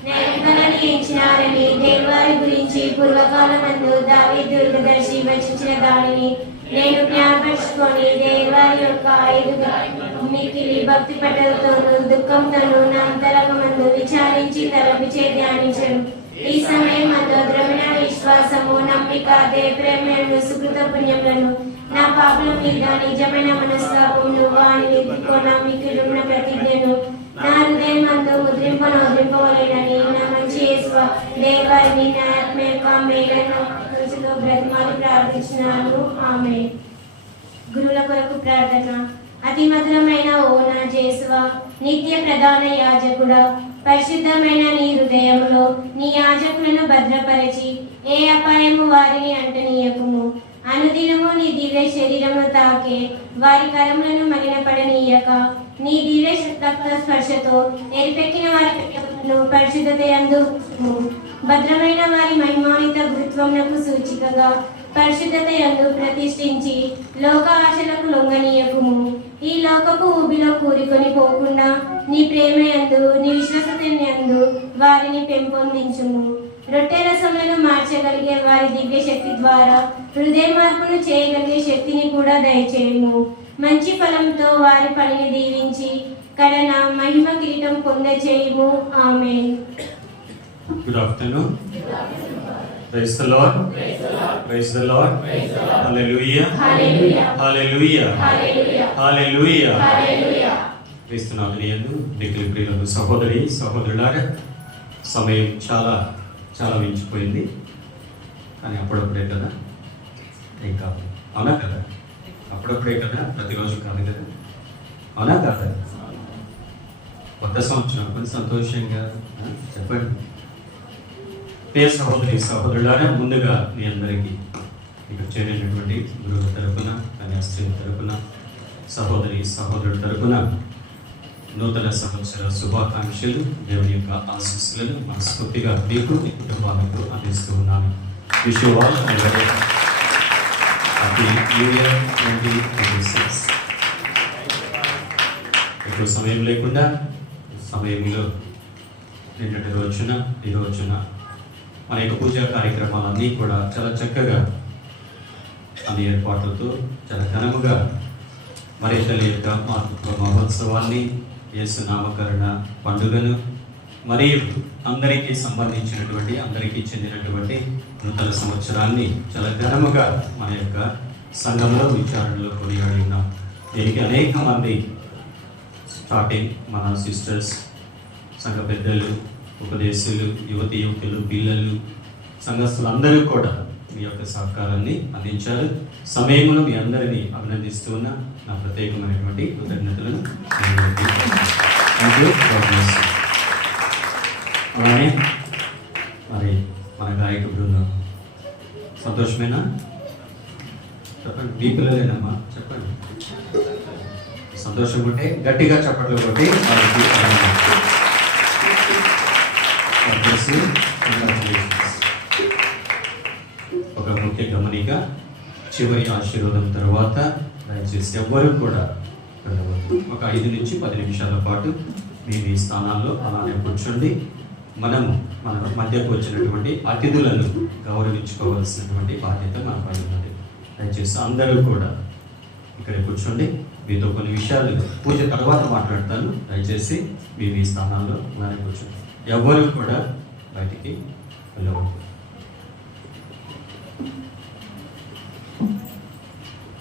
నైపుణ్యాన్ని ఎంచినారని దేవారి గురించి పూర్వకాలమందు దావీదు దీర్ఘదర్శి వచించిన దానిని నేను జ్ఞాపకం దేవారి యొక్క 5 మిక్కిలి భక్తి పట్టలతోనూ దుఃఖంతోనూ నా అంతరంగమందు విచారించి తలపిచే ధ్యానించను. ఈ సమయం మందు ద్రవిణ విశ్వాసము, నమ్మిక, ప్రేమలను, సుకృత పుణ్యములను, నా పాపల మీద నిజమైన మనస్తాపమును వాణిని మిక్కిలున్న ప్రతిజ్ఞను నా హృదయం మందు ముద్రింపవలేనని నా మంచి యేసువ దేవారిని నా ఆత్మ యొక్క మేలైన రుచితో బ్రతిమాలి ప్రార్థించినాను. ఆమె. గురువుల కొరకు ప్రార్థన. అతి మధురమైన ఓ నా యేసువ, నిత్య ప్రధాన యాజకుడా, పరిశుద్ధమైన నీ హృదయములో నీ యాజకులను భద్రపరిచి ఏ అపాయము వారిని అంటనీయకుము. అనుదినము నీ దివ్య శరీరమును తాకే వారి కరములను మలినపడనీయక నీ దివ్య రక్త స్పర్శతో ఎరిపెక్కిన వారి పరిశుద్ధత యందు భద్రమైన వారి మహిమానిత గురుత్వమునకు సూచికగా పరిశుద్ధత యందు ప్రతిష్ఠించి లోక ఆశలకు లొంగనీయకుము. ఈ లోకపు ఊబిలో కూరుకొని పోకుండా నీ ప్రేమ యందు నీ విశ్వాసత యందు వారిని పెంపొందించుము. రొట్టె రసములను మార్చగలిగే వారి దివ్య శక్తి ద్వారా హృదయ మార్పును చేయగలిగే శక్తిని కూడా దయచేయము. మంచి ఫలంతో వారి పనిని దీవించి కడన మహిమ కిరీటం పొందచేయము. ఆమేన్. Good afternoon. Praise the Lord. Praise the Lord. Hallelujah. Hallelujah. Hallelujah. Hallelujah. Hallelujah. క్రీస్తునాథుని యందు మిక్కిలి ప్రియులకు సహోదరి సహోదరులారా, సమయం చాలా చాలా మించిపోయింది. కానీ అప్పుడప్పుడే కదా, ఏం కాదు, అవునా కదా? అప్పుడప్పుడే కదా, ప్రతిరోజు కాదు కదా, అవునా కాదా? కొత్త సంవత్సరం కొంచెం సంతోషంగా చెప్పండి. ప్రియ సహోదరి సహోదరులారా, ముందుగా మీ అందరికీ ఇక్కడ చేరినటువంటి గురువు తరపున, కన్యాస్త్రీ తరపున, సహోదరి సహోదరుల తరపున నూతన సంవత్సర శుభాకాంక్షలు, దేవుని యొక్క ఆశీస్సులను మనస్ఫూర్తిగా మీకు మీ కుటుంబాలకు అందిస్తూ ఉన్నాను. Wish you all happy new year 2026. ఎక్కువ సమయం లేకుండా సమయంలో నిన్నటి రోజున ఈ రోజున మన యొక్క పూజా కార్యక్రమాలన్నీ కూడా చాలా చక్కగా అన్ని ఏర్పాట్లతో చాలా ఘనముగా మరి తల్లి యొక్క మాతృత్వ మహోత్సవాన్ని, యేసు నామకరణ పండుగను, మరియు అందరికీ సంబంధించినటువంటి అందరికీ చెందినటువంటి నూతన సంవత్సరాన్ని చాలా ఘనముగా మన యొక్క సంఘంలో విచారణలో కొనియాడి ఉన్నాం. దీనికి అనేక మంది స్టార్టింగ్ మన సిస్టర్స్, సంఘ పెద్దలు, ఉపదేశులు, యువతి యువకులు, పిల్లలు, సంఘస్థులు అందరూ కూడా మీ యొక్క సహకారాన్ని అందించారు. సమయంలో మీ అందరినీ అభినందిస్తూ ఉన్న నా ప్రత్యేకమైనటువంటి కృతజ్ఞతలను అలానే మరి మన గాయక బృందం సంతోషమేనా? చెప్పండి. మీ పిల్లలేనమ్మా, చెప్పండి. సంతోషం ఉంటే గట్టిగా చప్పట్లు కొట్టి ఒక ముఖ్య గమనిక, చివరి ఆశీర్వాదం తర్వాత దయచేసి ఎవ్వరూ కూడా ఒక 5 నుంచి 10 నిమిషాల పాటు మీ మీ స్థానాల్లో అలానే కూర్చోండి. మనము మన మధ్యకు వచ్చినటువంటి అతిథులను గౌరవించుకోవాల్సినటువంటి బాధ్యత మన పైన ఉన్నది. దయచేసి అందరూ కూడా ఇక్కడ కూర్చోండి. మీతో కొన్ని విషయాలు పూజ తర్వాత మాట్లాడతాను. దయచేసి మీ మీ స్థానాల్లో అలానే కూర్చోండి. ఎవ్వరూ కూడా బయటికి వెళ్ళవద్దు.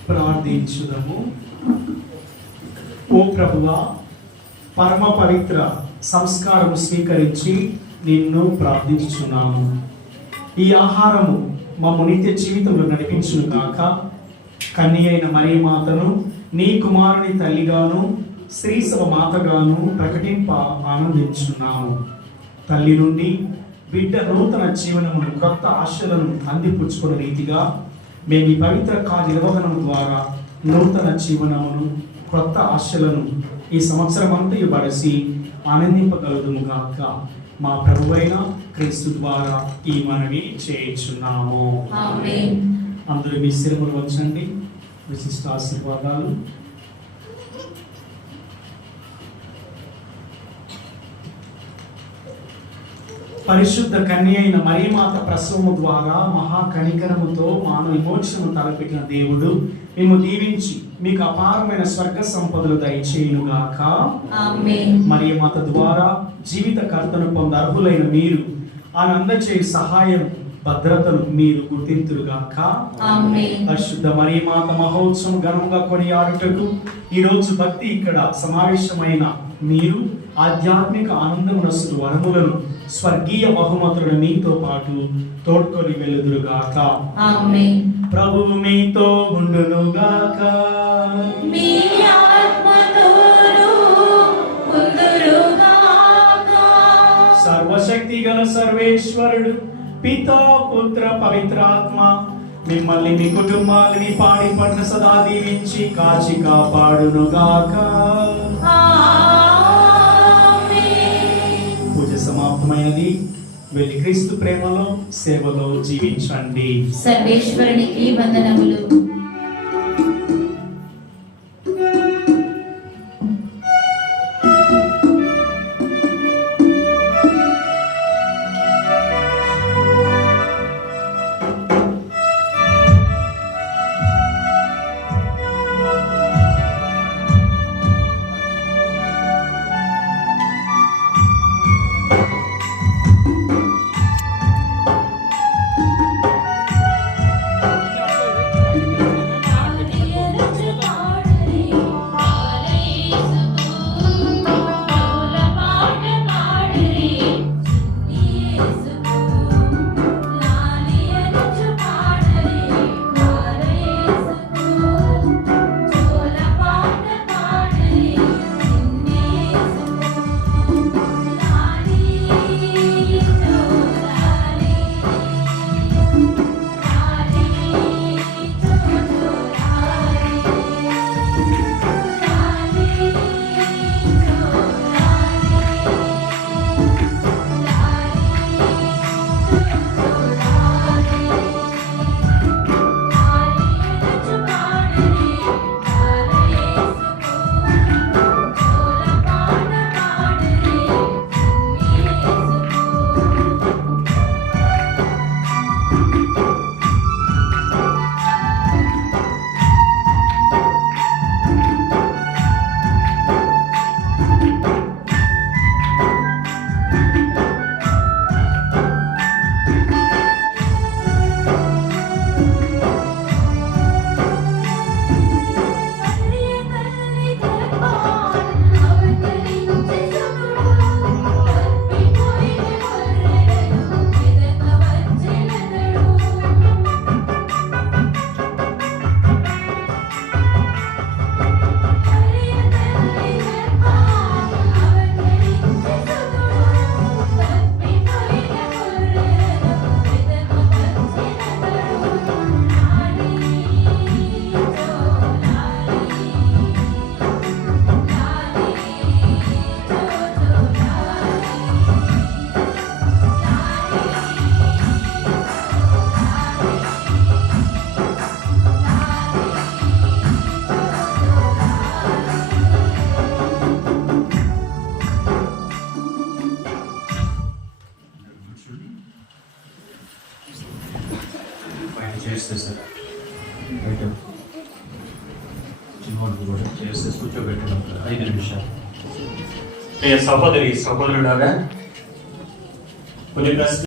ప్రార్థించుదము. ఓ ప్రభువా, పరమ పవిత్ర సంస్కారము స్వీకరించి నిన్ను ప్రార్థించుచున్నాము. ఈ ఆహారము మమ్ము నిత్య జీవితంలో నడిపించును గాక. కన్య అయిన మరియమాతను నీ కుమారుని తల్లిగాను శ్రీసభ మాతగాను ప్రకటింప ఆనందించున్నాము. తల్లి నుండి బిడ్డ నూతన జీవనమును కొత్త ఆశలను అందిపుచ్చుకున్న రీతిగా మేము ఈ పవిత్ర కార్యనిర్వహణం ద్వారా నూతన జీవనమును కొత్త ఆశలను ఈ సంవత్సరం అంతయు బడసి ఆనందింపగలుగుము గాక. మా ప్రభువైన క్రీస్తు ద్వారా ఈ మనవి చేయుచున్నాము. ఆమేన్. అందరూ మీ శిరములు వచ్చండి. విశిష్ట ఆశీర్వాదాలు. పరిశుద్ధ కన్య అయిన మరియమాత ప్రసవము ద్వారా మహాకనికరముతో మానవ విమోచనము తలపెట్టిన దేవుడు మేము దీవించి మీకు అపారమైన స్వర్గ సంపదలు దయచేయునుగాక. ఆమేన్. మరియమాత ద్వారా జీవిత కర్తను పొంద అర్హులైన మీరు ఆనందచే సహాయం భద్రతను మీరు గుర్తింతురుగాక. ఆమేన్. పరిశుద్ధ మరియమాత మహోత్సవం ఘనంగా కొనియాడుటకు ఈరోజు భక్తి ఇక్కడ సమావేశమైన మీరు ఆధ్యాత్మిక ఆనందమునసు వరములను స్వర్గీయ బహుమతులను మీతో పాటు తోడ్కొని వెళ్ళుదురుగాక. ఆమేన్. ప్రభువు మీతో ఉండునుగాక. మీ ఆత్మతోను ఉండురుగాక. సర్వశక్తి గల సర్వేశ్వరుడు పితా పుత్ర పవిత్రాత్మ మిమ్మల్ని మీ కుటుంబాలని పాడి పట్ల సదా దీవించి కాచి కాపాడునుగాక. ఆమేన్. పూజ సమాప్తమైనది. వెళ్ళి క్రీస్తు ప్రేమలో సేవలో జీవించండి. సర్వేశ్వరునికి వందనములు. చేస్తే సార్ కూడా చేస్తే కూర్చోబెట్టినప్పుడు 5 నిమిషాలు. సహోదరి సహోదరులాగా కొన్ని ప్రశ్న